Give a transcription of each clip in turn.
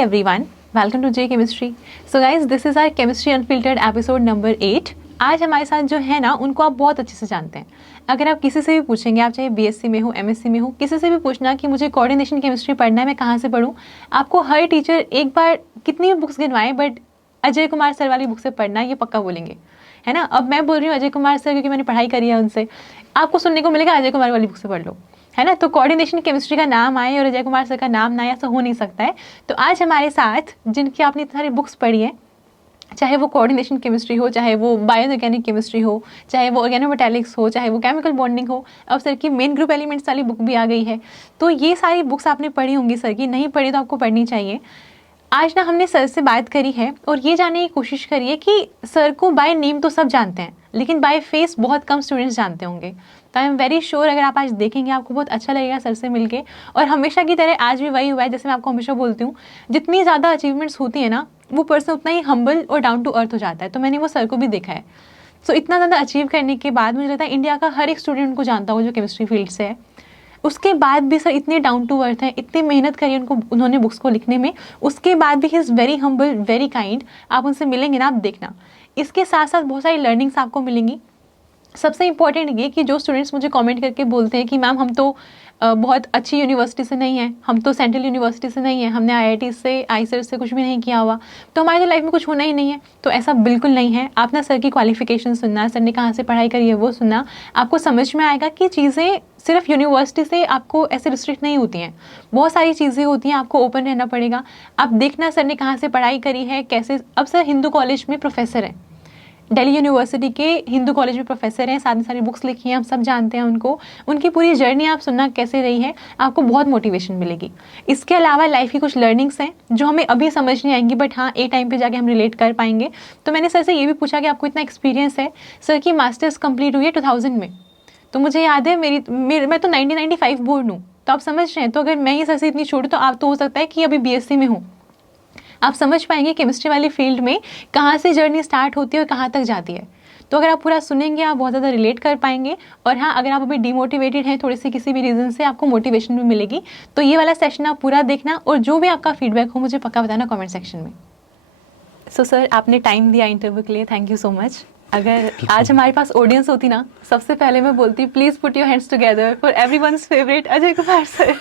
everyone, welcome to J Chemistry. So guys, this is our Chemistry Unfiltered episode number 8. आज हमारे साथ जो है ना, उनको आप बहुत अच्छे से जानते हैं. अगर आप किसी से भी पूछेंगे, आप चाहे बीएससी में हो, एमएससी में हो, किसी से भी पूछना कि मुझे कोऑर्डिनेशन केमिस्ट्री पढ़ना है, मैं कहाँ से पढूं, आपको हर टीचर एक बार कितनी भी बुक्स गिनवाएं बट अजय कुमार सर वाली बुक से पढ़ना ये पक्का बोलेंगे, है ना. अब मैं बोल रही हूँ अजय कुमार सर क्योंकि मैंने पढ़ाई करी है उनसे. आपको सुनने को मिलेगा अजय कुमार वाली बुक से पढ़ लो, है ना. तो कोऑर्डिनेशन केमिस्ट्री का नाम आए और अजय कुमार सर का नाम ना आए, ऐसा हो नहीं सकता है. तो आज हमारे साथ जिनकी आपने इतनी सारी बुक्स पढ़ी है, चाहे वो कोऑर्डिनेशन केमिस्ट्री हो, चाहे वो बायोऑर्गेनिक केमिस्ट्री हो, चाहे वो ऑर्गेनोमेटालिक्स हो, चाहे वो केमिकल बॉन्डिंग हो, अब सर की मेन ग्रुप एलिमेंट्स वाली बुक भी आ गई है. तो ये सारी बुक्स आपने पढ़ी होंगी सर की, नहीं पढ़ी तो आपको पढ़नी चाहिए. आज ना हमने सर से बात करी है और ये जानने की कोशिश करी है कि सर को बाय नेम तो सब जानते हैं, लेकिन बाय फेस बहुत कम स्टूडेंट्स जानते होंगे. तो आई एम वेरी श्योर अगर आप आज देखेंगे आपको बहुत अच्छा लगेगा सर से मिलके. और हमेशा की तरह आज भी वही हुआ है, जैसे मैं आपको हमेशा बोलती हूँ, जितनी ज़्यादा अचीवमेंट्स होती है ना, वो पर्सन उतना ही हम्बल और डाउन टू अर्थ हो जाता है. तो मैंने वो सर को भी देखा है. सो इतना ज़्यादा अचीव करने के बाद मुझे लगता है इंडिया का हर एक स्टूडेंट को जानता हो जो केमिस्ट्री फील्ड से है. उसके बाद भी सर इतने डाउन टू अर्थ हैं, इतनी मेहनत करी उन्होंने बुक्स को लिखने में, उसके बाद भी he is very humble, very kind. आप उनसे मिलेंगे ना, आप देखना. इसके साथ साथ बहुत सारी लर्निंग्स आपको मिलेंगी. सबसे इंपॉर्टेंट ये कि जो स्टूडेंट्स मुझे कमेंट करके बोलते हैं कि मैम हम तो बहुत अच्छी यूनिवर्सिटी से नहीं है, हम तो सेंट्रल यूनिवर्सिटी से नहीं है, हमने आईआईटी से, आईसीएस से कुछ भी नहीं किया हुआ, तो हमारे लाइफ में कुछ होना ही नहीं है. तो ऐसा बिल्कुल नहीं है. आप ना सर की क्वालिफिकेशन सुनना, सर ने कहाँ से पढ़ाई करी है वो सुनना, आपको समझ में आएगा कि चीज़ें सिर्फ यूनिवर्सिटी से आपको ऐसे रिस्ट्रिक्ट नहीं होती हैं. बहुत सारी चीज़ें होती हैं, आपको ओपन रहना पड़ेगा. आप देखना सर ने कहाँ से पढ़ाई करी है, कैसे. अब सर हिंदू कॉलेज में प्रोफेसर हैं, दिल्ली यूनिवर्सिटी के हिंदू कॉलेज में प्रोफेसर हैं, सारी सारी बुक्स लिखी हैं, हम सब जानते हैं उनको. उनकी पूरी जर्नी आप सुनना कैसे रही है, आपको बहुत मोटिवेशन मिलेगी. इसके अलावा लाइफ की कुछ लर्निंग्स हैं जो हमें अभी समझ नहीं आएंगी, बट हाँ एक टाइम पे जाके हम रिलेट कर पाएंगे. तो मैंने सर से ये भी पूछा कि आपको इतना एक्सपीरियंस है. सर की मास्टर्स कंप्लीट हुई है 2000 में. तो मुझे याद है मैं तो 1995 बोर्ड हूँ. तो आप समझ रहे हैं, तो अगर मैं ही सर से इतनी छोटी, तो आप तो हो सकता है कि अभी बीएससी में हूँ. आप समझ पाएंगे केमिस्ट्री वाली फील्ड में कहाँ से जर्नी स्टार्ट होती है और कहाँ तक जाती है. तो अगर आप पूरा सुनेंगे आप बहुत ज़्यादा रिलेट कर पाएंगे. और हाँ, अगर आप अभी डिमोटिवेटेड हैं थोड़ी सी किसी भी रीज़न से, आपको मोटिवेशन भी मिलेगी. तो ये वाला सेशन आप पूरा देखना और जो भी आपका फीडबैक हो मुझे पक्का बताना कमेंट सेक्शन में. सो सर, आपने टाइम दिया इंटरव्यू के लिए, थैंक यू सो मच. अगर आज हमारे पास ऑडियंस होती ना, सबसे पहले मैं बोलती please put your hands together for everyone's favourite Ajay Kumar sir.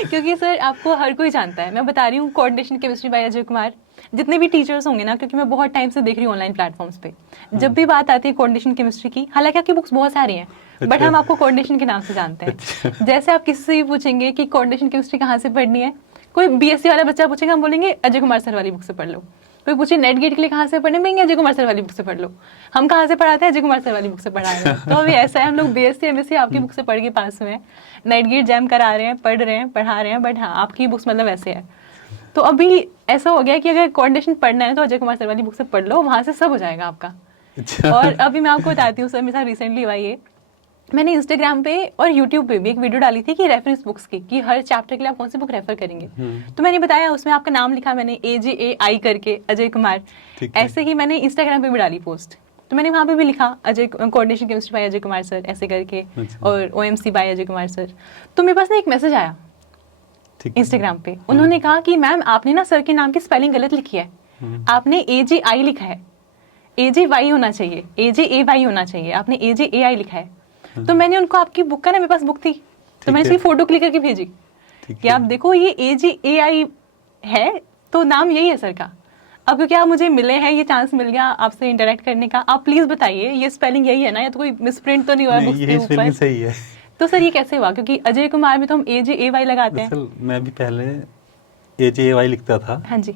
क्योंकि सर आपको हर कोई जानता है. मैं बता रही हूँ, coordination chemistry by Ajay Kumar, जितने भी टीचर्स होंगे ना, क्योंकि मैं बहुत टाइम से देख रही हूँ ऑनलाइन प्लेटफॉर्म्स पे, जब भी बात आती है कोऑर्डिनेशन केमिस्ट्री की, हालांकि आपकी बुक्स बहुत सारी हैं, बट हम आपको कोऑर्डिनेशन के नाम से जानते हैं. जैसे आप किसी से भी पूछेंगे कि कोऑर्डिनेशन केमिस्ट्री कहाँ से पढ़नी है, कोई बीएससी वाला बच्चा पूछेगा, हम बोलेंगे अजय कुमार सर वाली बुक से पढ़ लो. कोई पूछे नेट गेट के लिए कहाँ से पढ़ने में, अजय कुमार सर वाली बुक से पढ़ लो. हम कहाँ से पढ़ाते हैं, अजय कुमार सर वाली बुक से पढ़ा रहे हैं. तो अभी ऐसा है, हम लोग बीएससी एमएससी आपकी बुक से पढ़ के पास हुए हैं, नेट गेट जैम करा रहे हैं, पढ़ रहे हैं, पढ़ा रहे हैं, बट हाँ आपकी बुक्स मतलब ऐसे है. तो अभी ऐसा हो गया कि अगर कोऑर्डिनेशन पढ़ना है तो अजय कुमार सर वाली बुक से पढ़ लो, वहाँ से सब हो जाएगा आपका. और अभी मैं आपको बताती हूँ सर, मेरे साथ रिसेंटली हुआ ये, मैंने इंस्टाग्राम पे और यूट्यूब पे भी एक वीडियो डाली थी कि रेफरेंस बुक्स की, कि हर चैप्टर के लिए आप कौन सी बुक रेफर करेंगे. तो मैंने बताया, उसमें आपका नाम लिखा मैंने AJAI करके, अजय कुमार. ऐसे ही मैंने इंस्टाग्राम पे भी डाली पोस्ट, तो मैंने वहाँ पे भी लिखा Ajay coordination chemistry by Ajay Kumar sir ऐसे करके, और OMC by Ajay Kumar sir. तो मेरे पास ना एक मैसेज आया इंस्टाग्राम पे, उन्होंने कहा कि मैम आपने ना सर के नाम की स्पेलिंग गलत लिखी है, आपने AJI लिखा है, AJY होना चाहिए, AJAY होना चाहिए, आपने AJAI लिखा है. तो मैंने उनको, आपकी बुक का ना, मेरे पास बुक थी, तो मैंने इसकी फोटो क्लिक करके भेजी कि आप देखो ये AJAI है, तो नाम यही है सर का. अब क्योंकि आप मुझे मिले हैं, ये चांस मिल गया आपसे इंटरेक्ट करने का, आप प्लीज बताइए ये स्पेलिंग यही है ना, या तो कोई मिसप्रिंट तो नहीं हुआ बुक्स के ऊपर? सही है. तो सर ये कैसे हुआ, क्योंकि अजय कुमार में तो हम AJAY लगाते हैं. मैं भी पहले AJAY लिखता था. हाँ जी.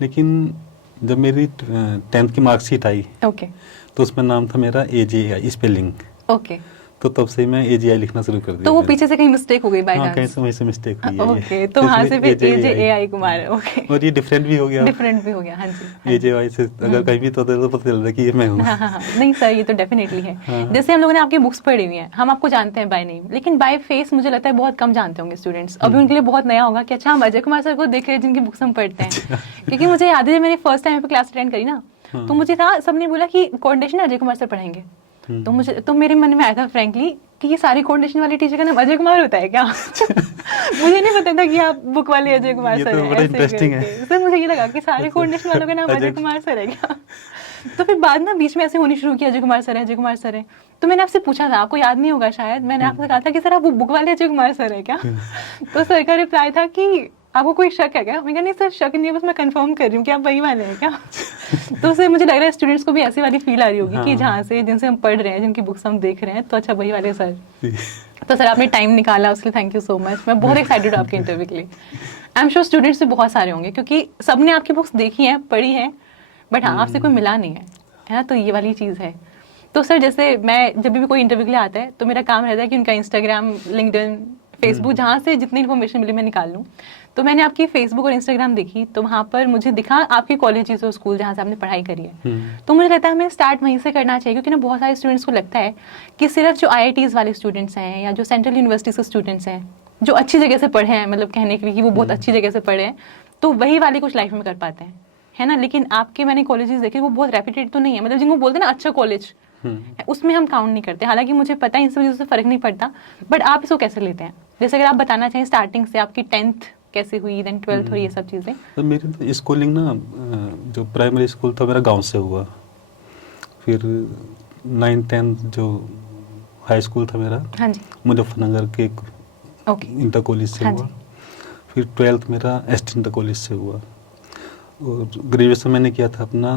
लेकिन जब मेरी 10th की मार्कशीट आई, ओके, तो उसमें नाम था मेरा AJAI स्पेलिंग. ओके. तो तब से मैं AJI लिखना शुरू कर दिया. तो वो पीछे से कहीं मिस्टेक हो गई बाय चांस? कहीं से वहीं से मिस्टेक हुई है. ओके, तो वहाँ से फिर AJAI कुमार. ओके, और ये डिफरेंट भी हो गया. हाँ जी. AJI से अगर कहीं भी तो पता चल रहा है कि ये मैं हूँ. हाँ. नहीं सर, ये तो डेफिनेटली है. जैसे हम लोगों ने आपकी बुक्स पढ़ी हुई हैं, हम आपको जानते हैं बाय नेम, लेकिन बाय फेस मुझे लगता है बहुत कम जानते होंगे स्टूडेंट्स. अभी उनके लिए बहुत नया होगा कि अच्छा हम अजय कुमार सर को देख रहे हैं जिनकी बुक्स हम पढ़ते हैं. क्योंकि मुझे याद है जब मैंने फर्स्ट टाइम पे क्लास अटेंड करी ना, तो मुझे था, सबने बोला कि कोऑर्डिनेशन अजय कुमार सर पढ़ाएंगे. तो मेरे मन में आया था फ्रेंकली कि ये सारी कोऑर्डिनेशन वाले टीचर का नाम अजय कुमार होता है क्या? मुझे नहीं पता था कि आप बुक वाले अजय कुमार सर हैं। बड़ा इंटरेस्टिंग है सर, मुझे ये लगा कि सारे कोऑर्डिनेशन वालों का नाम अजय कुमार सर है क्या? तो फिर बाद में बीच में ऐसे होनी शुरू की, अजय कुमार सर है, अजय कुमार सर है। तो मैंने आपसे पूछा था, आपको याद नहीं होगा शायद, मैंने आपसे कहा था कि सर आप वो बुक वाले अजय कुमार सर है क्या? तो सर का रिप्लाई था कि आपको कोई शक है क्या? मैंने कहा नहीं सर, शक नहीं है, बस मैं कंफर्म कर रही हूँ कि आप वही वाले हैं क्या? तो सर मुझे लग रहा है स्टूडेंट्स को भी ऐसी वाली फील आ रही होगी कि जहाँ से जिनसे हम पढ़ रहे हैं, जिनकी बुक्स हम देख रहे हैं, तो अच्छा वही वाले सर। तो सर आपने टाइम निकाला, उसके लिए थैंक यू सो मच। मैं बहुत एक्साइटेड हूँ आपके इंटरव्यू के लिए। आई एम श्योर स्टूडेंट्स भी बहुत सारे होंगे क्योंकि सबने आपकी बुक्स देखी हैं, पढ़ी हैं, बट हाँ आपसे कोई मिला नहीं है ना, तो ये वाली चीज़ है। तो सर जैसे मैं जब भी कोई इंटरव्यू के लिए आता है तो मेरा काम रहता है कि उनका इंस्टाग्राम, लिंक्डइन, फेसबुक, जहाँ से जितनी इन्फॉर्मेशन मिली मैं निकाल लूँ। तो मैंने आपकी फेसबुक और इंस्टाग्राम देखी, तो वहाँ पर मुझे दिखा आपके कॉलेजेस और स्कूल जहाँ से आपने पढ़ाई करी है। तो मुझे लगता है हमें स्टार्ट वहीं से करना चाहिए, क्योंकि ना बहुत सारे स्टूडेंट्स को लगता है कि सिर्फ जो IITs वाले स्टूडेंट्स हैं या जो सेंट्रल यूनिवर्सिटीज़ के स्टूडेंट्स हैं, जो अच्छी जगह से पढ़े हैं, मतलब कहने के लिए कि वो बहुत अच्छी जगह से पढ़े हैं, तो वही वाले कुछ लाइफ में कर पाते हैं, है ना। लेकिन आपके मैंने कॉलेजेस देखे, वो बहुत रेप्यूटेड तो नहीं है, मतलब जिनको बोलते हैं ना अच्छा कॉलेज, उसमें हम काउंट नहीं करते। हालांकि मुझे पता है इन सब चीज़ों से फर्क नहीं पड़ता, बट आप इसको कैसे लेते हैं? जैसे अगर आप बताना चाहें स्टार्टिंग से आपकी 10th कैसे हुई, देन 12th और ये सब चीज़ें। तो मेरी तो स्कूलिंग ना, जो प्राइमरी स्कूल था मेरा गांव से हुआ, फिर 9th-10th जो हाई स्कूल था मेरा, हाँ जी, मुजफ्फरनगर के इंटर कॉलेज से हुआ। फिर 12th मेरा ST इंटर कॉलेज से हुआ, और ग्रेजुएशन मैंने किया था अपना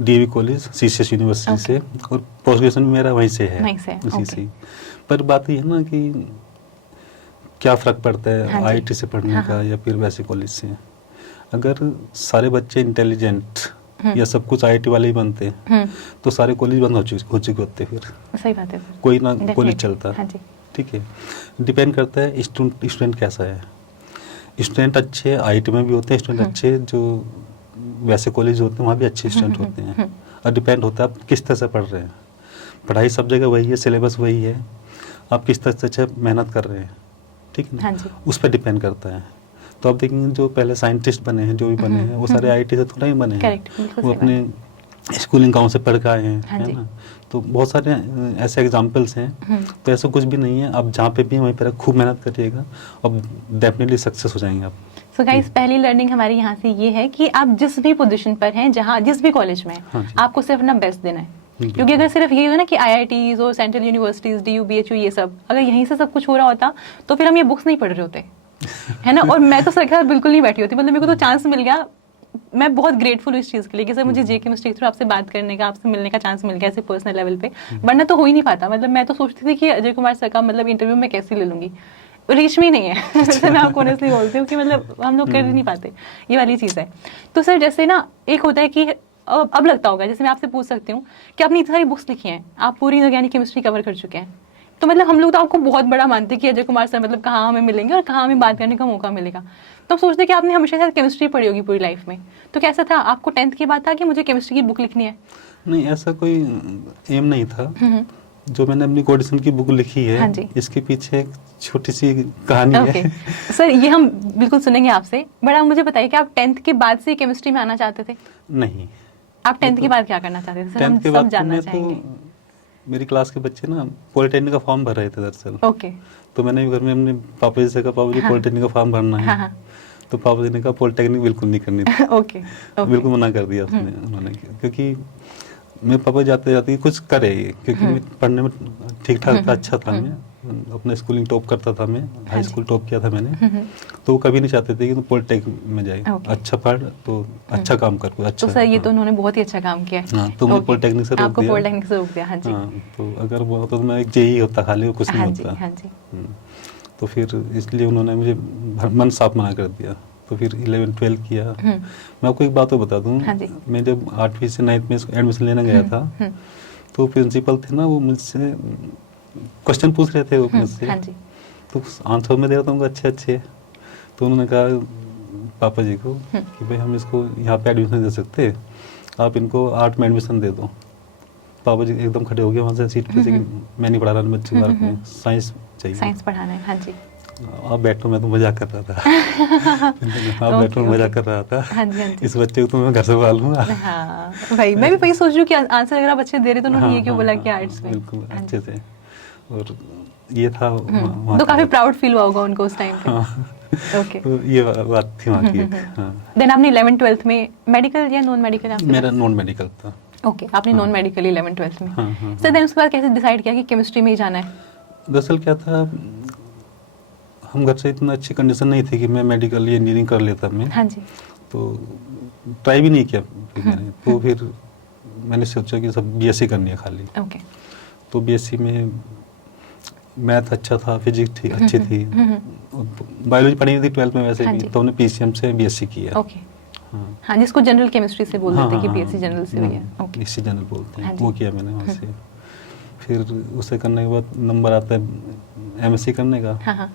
DAV कॉलेज CCS यूनिवर्सिटी से, और पोस्ट ग्रेजुएशन मेरा वहीं से है, उसी से। पर बात ये है ना कि क्या फ़र्क पड़ता है IIT से पढ़ने का या फिर वैसे कॉलेज से। अगर सारे बच्चे इंटेलिजेंट या सब कुछ IIT वाले ही बनते तो सारे कॉलेज बंद हो चुके होते, फिर सही बात है, कोई ना कॉलेज चलता। ठीक है, डिपेंड करता है स्टूडेंट कैसा है। स्टूडेंट अच्छे IIT में भी होते हैं, स्टूडेंट अच्छे जो वैसे कॉलेज होते हैं वहाँ भी अच्छे स्टूडेंट होते हैं, और डिपेंड होता है आप किस तरह से पढ़ रहे हैं। पढ़ाई सब जगह वही है, सिलेबस वही है, आप किस तरह से अच्छा मेहनत कर रहे हैं, ठीक है ना, उस पर डिपेंड करता है। तो आप देखेंगे जो पहले साइंटिस्ट बने हैं, जो भी बने हैं, वो सारे IIT से थोड़ा ही बने हैं, वो अपने स्कूलिंग गाँव से पढ़ के आए हैं, है ना। तो बहुत सारे ऐसे एग्जाम्पल्स हैं। तो ऐसा कुछ भी नहीं है, आप जहाँ पे भी वहीं पर खूब मेहनत करिएगा और डेफिनेटली सक्सेस हो जाएंगे आप। सो गाइस, पहली लर्निंग हमारी यहाँ से ये है कि आप जिस भी पोजीशन पर हैं, जहाँ जिस भी कॉलेज में हैं, आपको सिर्फ अपना बेस्ट देना है। क्योंकि अगर सिर्फ ये हो ना कि IITs और सेंट्रल यूनिवर्सिटीज, DU, BHU ये सब, अगर यहीं से सब कुछ हो रहा होता तो फिर हम ये बुक्स नहीं पढ़ रहे होते, है ना। और मैं तो सर के साथ बिल्कुल नहीं बैठी होती, मतलब मेरे को तो चांस मिल गया, मैं बहुत ग्रेटफुल हूँ इस चीज़ के लिए कि सर मुझे जे केमिस्ट्री के थ्रू आपसे बात करने का, आपसे मिलने का चांस मिल गया ऐसे पर्सनल लेवल पे, वरना तो हो ही नहीं पाता। मतलब मैं तो सोचती थी कि अजय कुमार सर का मतलब इंटरव्यू मैं कैसे ले लूँगी, रीच में नहीं है। जैसे मैं आपको ऑनेस्टली बोलती हूँ कि मतलब हम लोग कर ही नहीं पाते, ये वाली चीज़ है। तो सर जैसे ना एक होता है कि अब लगता होगा, जैसे मैं आपसे पूछ सकती हूँ कि आपने इतनी सारी बुक्स लिखी हैं, आप पूरी ऑर्गेनिक केमिस्ट्री कवर कर चुके हैं, तो मतलब हम लोग तो आपको बहुत बड़ा मानते हैं कि अजय कुमार सर मतलब कहाँ हमें मिलेंगे और कहाँ हमें बात करने का मौका मिलेगा। तो आप सोचते हैं कि आपने हमेशा शायद केमिस्ट्री पढ़ी होगी पूरी लाइफ में, तो कैसा था, आपको 10th के बाद था कि मुझे केमिस्ट्री की बुक लिखनी है? नहीं, ऐसा कोई एम नहीं था। जो मैंने अपनी कोऑर्डिनेशन की बुक लिखी है, हाँ, इसके पीछे एक छोटी सी कहानी है। सर ये हम बिल्कुल सुनेंगे आपसे, बट आप मुझे बताइए कि आप 10th के बाद से केमिस्ट्री में आना चाहते थे? नहीं। आप 10th के बाद क्या करना चाहते थे? सर हम सब जानना चाहेंगे। मेरी क्लास के बच्चे ना पॉलिटेक्निक का फॉर्म भर रहे थे दरअसल। ओके। तो मैंने घर में अपने पापा जी से कहा, पापा जी पॉलिटेक्निक का फॉर्म भरना है। तो पापा जी ने कहा पॉलिटेक्निक बिल्कुल नहीं करनी थी। ओके। बिल्कुल मना कर दिया उन्होंने, क्योंकि मेरे पापा जाते जाते कुछ करे, क्योंकि पढ़ने में ठीक ठाक था, अच्छा था, मैं अपने स्कूलिंग टॉप करता था, मैं हाई स्कूल टॉप किया था मैंने। तो वो कभी नहीं चाहते थे कि तुम पॉलिटेक्निक में जाए, अच्छा पढ़ तो अच्छा काम कर कोई अच्छा। तो सर ये तो उन्होंने बहुत ही अच्छा काम किया। हाँ, तो मैं पॉलिटेक्निक से रोक दिया। आपको पॉलिटेक्निक से रोक दिया, हाँ जी। हाँ, तो अगर वो होता तो मैं एक JEE होता खाली, वो कुछ नहीं होता। हाँ जी। तो फिर इसलिए उन्होंने मुझे मन साफ मना कर दिया। तो फिर 11-12 किया। मैं आपको एक बात तो बता दूं, मैं जब 8वीं से 9th में एडमिशन लेने गया था, तो प्रिंसिपल थे ना, वो मुझसे क्वेश्चन पूछ रहे थे वो मुझसे, तो आंसर में दे रहा था उनको अच्छे। तो उन्होंने कहा पापा जी को कि भाई हम इसको यहाँ पे एडमिशन दे सकते, आप इनको आर्ट में एडमिशन दे दो। पापा जी एकदम खड़े हो गए वहाँ से सीट पे से कि मैं नहीं पढ़ा रहा बच्चे को, साइंस चाहिए, साइंस पढ़ाना है। हाँ जी। आप बैठो, मैं तो मजाक कर रहा था। आप बैठो, मजाक कर रहा था। हाँ जी, हाँ जी। इस बच्चे को तो मैं घर से पालूंगा। हाँ भाई, मैं भी वही सोच रही हूँ कि आंसर अगर आप अच्छे दे रहे तो उन्होंने ये क्यों बोला कि हाँ, आर्ट्स में। बिल्कुल हाँ अच्छे जी। से। और ये था वहाँ तो का काफी बात। प्राउड फील हुआ होगा उनको उस टाइम पे। हाँ, ओके। तो ये बात थी वहाँ की एक। हाँ, देन आपने 11th-12th में मेडिकल या नॉन मेडिकल आपके मेरा नॉन मेडिकल था। ओके, आपने हाँ। नॉन मेडिकल 11th-12th में। हाँ, हाँ, सर देन उसके बाद कैसे डिसाइड किया कि केमिस्ट्री में ही जाना है? दरअसल क्या था, हम घर से इतना अच्छी कंडीशन नहीं थी कि मैं मेडिकल या इंजीनियरिंग कर लेता मैं। हाँ जी। तो ट्राई भी नहीं किया फिर मैंने। तो फिर मैंने सोचा कि सब बीएससी करनी है खाली। ओके। तो बीएससी में मैथ अच्छा था, फिजिक्स थी अच्छी थी, बायोलॉजी पढ़ी नहीं थी 12th में वैसे हाँ भी। जी। तो हमने पीसीएम से बीएससी किया। ओके। हाँ, हाँ, जिसको जनरल केमिस्ट्री से बोल हाँ, देते हैं कि हाँ, बीएससी जनरल से हुई है। ओके। बीएससी जनरल बोलते हाँ हैं, जी। वो किया मैंने वहाँ से। फिर उसे करने के बाद नंबर आता है एमएससी करने का। हाँ हाँ।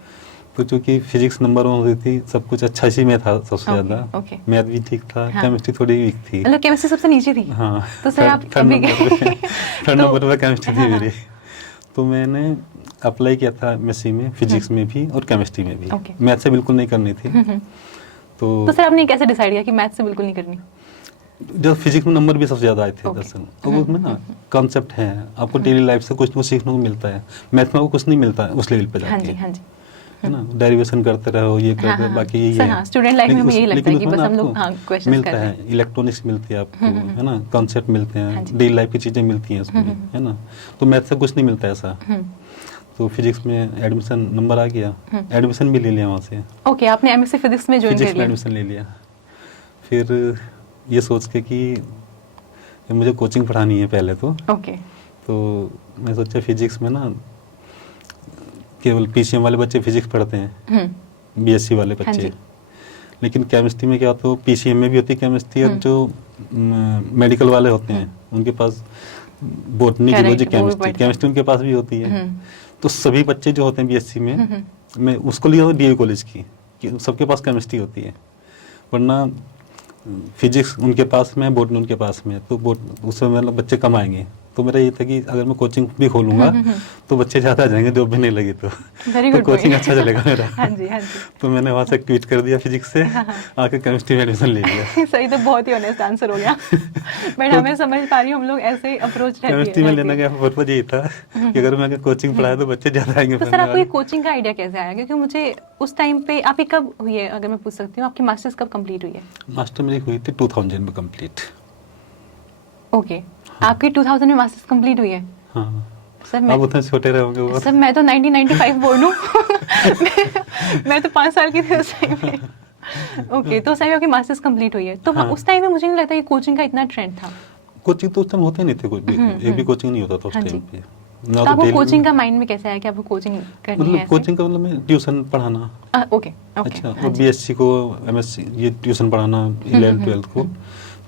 तो चूंकि फिजिक्स नंबर 1 होती थी, सब कुछ अच्छा इसी में था सबसे ओके, ज़्यादा। ओके। मैथ भी ठीक था, हाँ। केमिस्ट्री थोड़ी वीक थी। मतलब केमिस्ट्री सबसे नीचे थी? हाँ, तो सर आप थर्ड अभी नंबर पे थर्ड तो- नंबर पे केमिस्ट्री थी हाँ, हाँ। मेरी। तो मैंने अप्लाई किया था एमएससी में, फिजिक्स में भी और केमिस्ट्री में भी। ओके। मैथ से बिल्कुल नहीं करनी थी। तो तो सर आपने कैसे डिसाइड किया कि मैथ से बिल्कुल नहीं करनी? जब फिजिक्स में नंबर भी सबसे ज़्यादा आए थे ओके। दरअसल। अब उसमें ना कॉन्सेप्ट है, आपको डेली लाइफ से कुछ ना कुछ सीखने को मिलता है। मैथ में आपको कुछ नहीं मिलता है उस लेवल पे हाँ जाके, जी, हाँ जी। है ना। डेरिवेशन करते रहो, ये करते हाँ, रहो, हाँ, बाकी यही सर है। हाँ, स्टूडेंट लाइफ में लेकिन हमें यही लगता लेकिन है कि उसमें बस ना हम लोग आपको हाँ क्वेश्चंस मिलता कर रहे है, इलेक्ट्रॉनिक्स मिलती है आपको, है ना, कॉन्सेप्ट मिलते हाँ हैं, जी। डेली लाइफ की चीज़ें मिलती हैं उसमें, है ना। तो मैथ से कुछ नहीं मिलता ऐसा। तो फिजिक्स में एडमिशन नंबर आ गया, एडमिशन भी ले लिया वहाँ से। ओके, आपने एमएससी फिजिक्स में ज्वाइन कर फिजिक्स में लिया? एडमिशन ले लिया। फिर ये सोच के कि मुझे कोचिंग पढ़ानी है पहले तो। ओके। तो मैं सोचा फिजिक्स में ना केवल पीसीएम वाले बच्चे फिजिक्स पढ़ते हैं, बीएससी वाले हाँ बच्चे। जी। लेकिन केमिस्ट्री में क्या होता है, पीसीएम में भी होती है केमिस्ट्री, और जो मेडिकल वाले होते हैं उनके पास बोटनी, जूलॉजी, केमिस्ट्री उनके पास भी होती है। तो सभी बच्चे जो होते हैं बीएससी में, मैं उसको लिया डीएवी कॉलेज की, कि सबके पास केमिस्ट्री होती है, वरना फिजिक्स उनके पास में, बोटनी उनके पास में, तो उसमें मतलब बच्चे कम आएंगे। तो मेरा ये था कि अगर मैं कोचिंग भी खोलूंगा तो बच्चे ज़्यादा आ जाएंगे, जॉब भी नहीं लगी तो कोचिंग अच्छा चलेगा मेरा। हाँ जी, हाँ जी। तो मैंने वहाँ से ट्वीट कर दिया फिजिक्स से, आके केमिस्ट्री में एडमिशन ले लिया। सही, तो बहुत ही ऑनेस्ट आंसर हो गया। बट हमें समझ पा रही हूँ, हम लोग ऐसे ही अप्रोच रहती है। केमिस्ट्री में लेने का पर्पज यही था कि अगर मैं कोचिंग पढ़ाया तो बच्चे ज़्यादा आएंगे। तो सर आपको ये कोचिंग का आइडिया कैसे आया? क्योंकि मुझे उस टाइम पे आपकी कब हुई है, अगर मैं पूछ सकती हूँ, आपकी मास्टर्स कब कंप्लीट हुई है? मास्टर मेरी हुई थी 2000 में कंप्लीट। ओके, आपकी 2000 में मास्टर्स कंप्लीट हुई है? हाँ सर मैं, आप उतने छोटे रहे होंगे वो। सर मैं तो 1995 बोर्ड हूँ। मैं तो 5 साल की थी उस टाइम पे। ओके, तो सर आपकी मास्टर्स कंप्लीट हुई है, तो हाँ। उस टाइम में मुझे नहीं लगता कि कोचिंग का इतना ट्रेंड था। कोचिंग तो उस टाइम होते नहीं थे, कोई भी एक भी कोचिंग नहीं होता था उस हाँ टाइम जी। पे। तो आपको कोचिंग का माइंड में कैसे आया कि आपको कोचिंग करनी है? मतलब कोचिंग का मतलब मैं ट्यूशन पढ़ाना। Okay, okay. अच्छा, हाँ और जी। बीएससी को एमएससी ये ट्यूशन पढ़ाना 11th-12th को।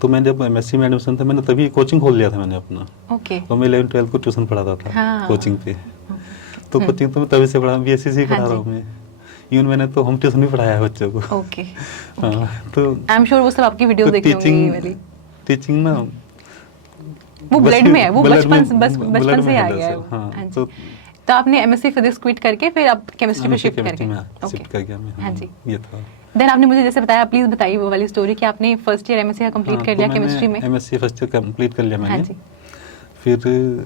तो मैं जब एमएससी में एडमिशन था, मैंने तभी कोचिंग खोल लिया था मैंने अपना। ओके। और मैं 11th-12th को ट्यूशन पढ़ाता था हाँ। कोचिंग पे। तो कोचिंग तो मैं तभी से पढ़ा, बीएससी से ही हाँ पढ़ा रहा जी। हूँ मैं। इवन मैंने तो होम ट्यूशन भी पढ़ाया है बच्चों को। ओके। हाँ, तो आई एम श्योर वो सब आपकी वीडियोस देखते होंगे ये वाली। टीचिंग ना वो ब्लड में है, वो blood में- बचपन blood से में आ है गया है। दरअसल, हाँ। हाँ जी। तो आपने एमएससी फिजिक्स क्विट करके फिर आप केमिस्ट्री पे शिफ्ट कर गए? शिफ्ट कर गया मैं। हाँ जी। ये था। देन आपने मुझे जैसे बताया, प्लीज बताइए वो वाली स्टोरी कि आपने फर्स्ट ईयर एमएससी का कंप्लीट कर लिया केमिस्ट्री में। एमएससी फर्स्ट ईयर कंप्लीट कर लिया हाँ मैंने। जी। फिर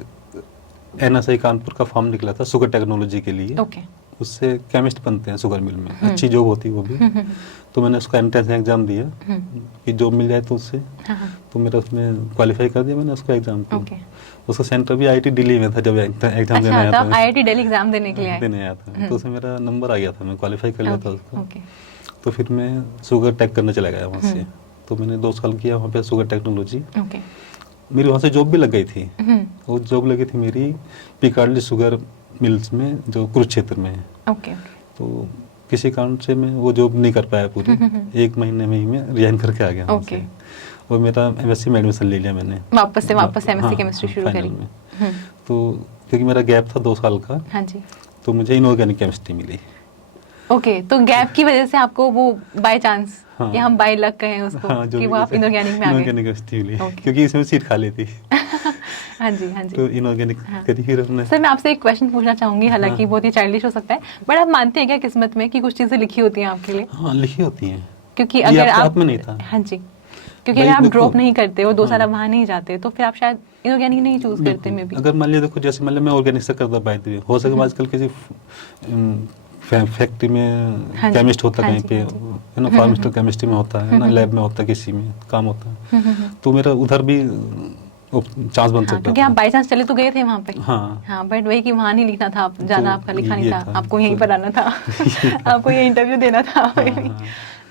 एनएसआई कानपुर का फॉर्म निकला था शुगर टेक्नोलॉजी के लिए। ओके। उससे केमिस्ट बनते हैं शुगर मिल में, अच्छी जॉब होती है वो भी। तो मैंने उसका एंट्रेंस एग्जाम दिया कि जॉब मिल जाए तो उससे। हाँ। तो मेरा उसमें क्वालिफाई कर दिया मैंने उसका एग्जाम को। ओके। उसका सेंटर भी आईआईटी दिल्ली में था जब एग्जाम देने अच्छा, आया तो था आप मैं। आईआईटी दिल्ली एग्जाम देने के लिए आए? देने आया था, तो उसमें मेरा नंबर आ गया था, मैं क्वालिफाई कर लिया था उसको। ओके। तो फिर मैं शुगर टेक करने चला गया वहाँ से। तो मैंने 2 साल किया वहाँ पे शुगर टेक्नोलॉजी। ओके। मेरी वहाँ से जॉब भी लग गई थी। वो जॉब लगी थी मेरी पिकार्डली शुगर मिल्स में, जो कुरुक्षेत्र में है। ओके। तो किसी कारण से मैं वो जॉब नहीं कर पाया पूरी। 1 महीने में ही मैं रिजाइन करके आ गया वहाँ से। और मेरा एमएससी में एडमिशन ले लिया मैंने। वापस एमएससी केमिस्ट्री शुरू करी। तो क्योंकि मेरा गैप था 2 साल का। हाँ जी। तो मुझे इनऑर्गेनिक केमिस्ट्री मिली। ओके, तो गैप की वजह से आपको वो बाय चांस, हाँ। या हम बाय लक कहें उसको, हाँ, कि वो आप इनऑर्गेनिक में आ गए। इनऑर्गेनिक केमिस्ट्री मिली, क्योंकि इसमें सीट खाली थी। हाँ जी, हाँ जी। तो इनऑर्गेनिक करी फिर हमने। सर मैं आपसे एक क्वेश्चन पूछना चाहूंगी, हालांकि बहुत ही चाइल्डिश हो सकता है, बट आप मानते हैं क्या किस्मत में कि कुछ चीजें लिखी होती हैं आपके लिए? हाँ, लिखी होती हैं, क्योंकि ये अगर आपके आप हाथ में नहीं था। हाँ जी, क्योंकि भाई अगर आप देखो, ड्रॉप नहीं करते हो 2 साल हाँ, आप वहाँ नहीं जाते, तो फिर आप शायद इनऑर्गेनिक नहीं चूज करते बिल्कुल। में भी। अगर मान लिया देखो, जैसे मान लिया मैं ऑर्गेनिक से करता बाय द वे, हो सके आजकल किसी फैक्ट्री में हाँ जी, केमिस्ट होता हाँ कहीं जी, पे, हाँ जी। है ना, फार्मास्यूटिकल केमिस्ट्री में होता है ना, लैब में होता है, किसी में काम होता है, तो मेरा उधर भी चांस बन हाँ, सकता क्योंकि आप था। बाई चांस चले तो गए थे वहाँ पे। हाँ, हाँ, बट वही कि वहाँ नहीं लिखना था, आप जाना आपका लिखा नहीं ये था, आपको यहीं तो पर आना था। ये था। आपको ये इंटरव्यू देना था। हाँ, हाँ,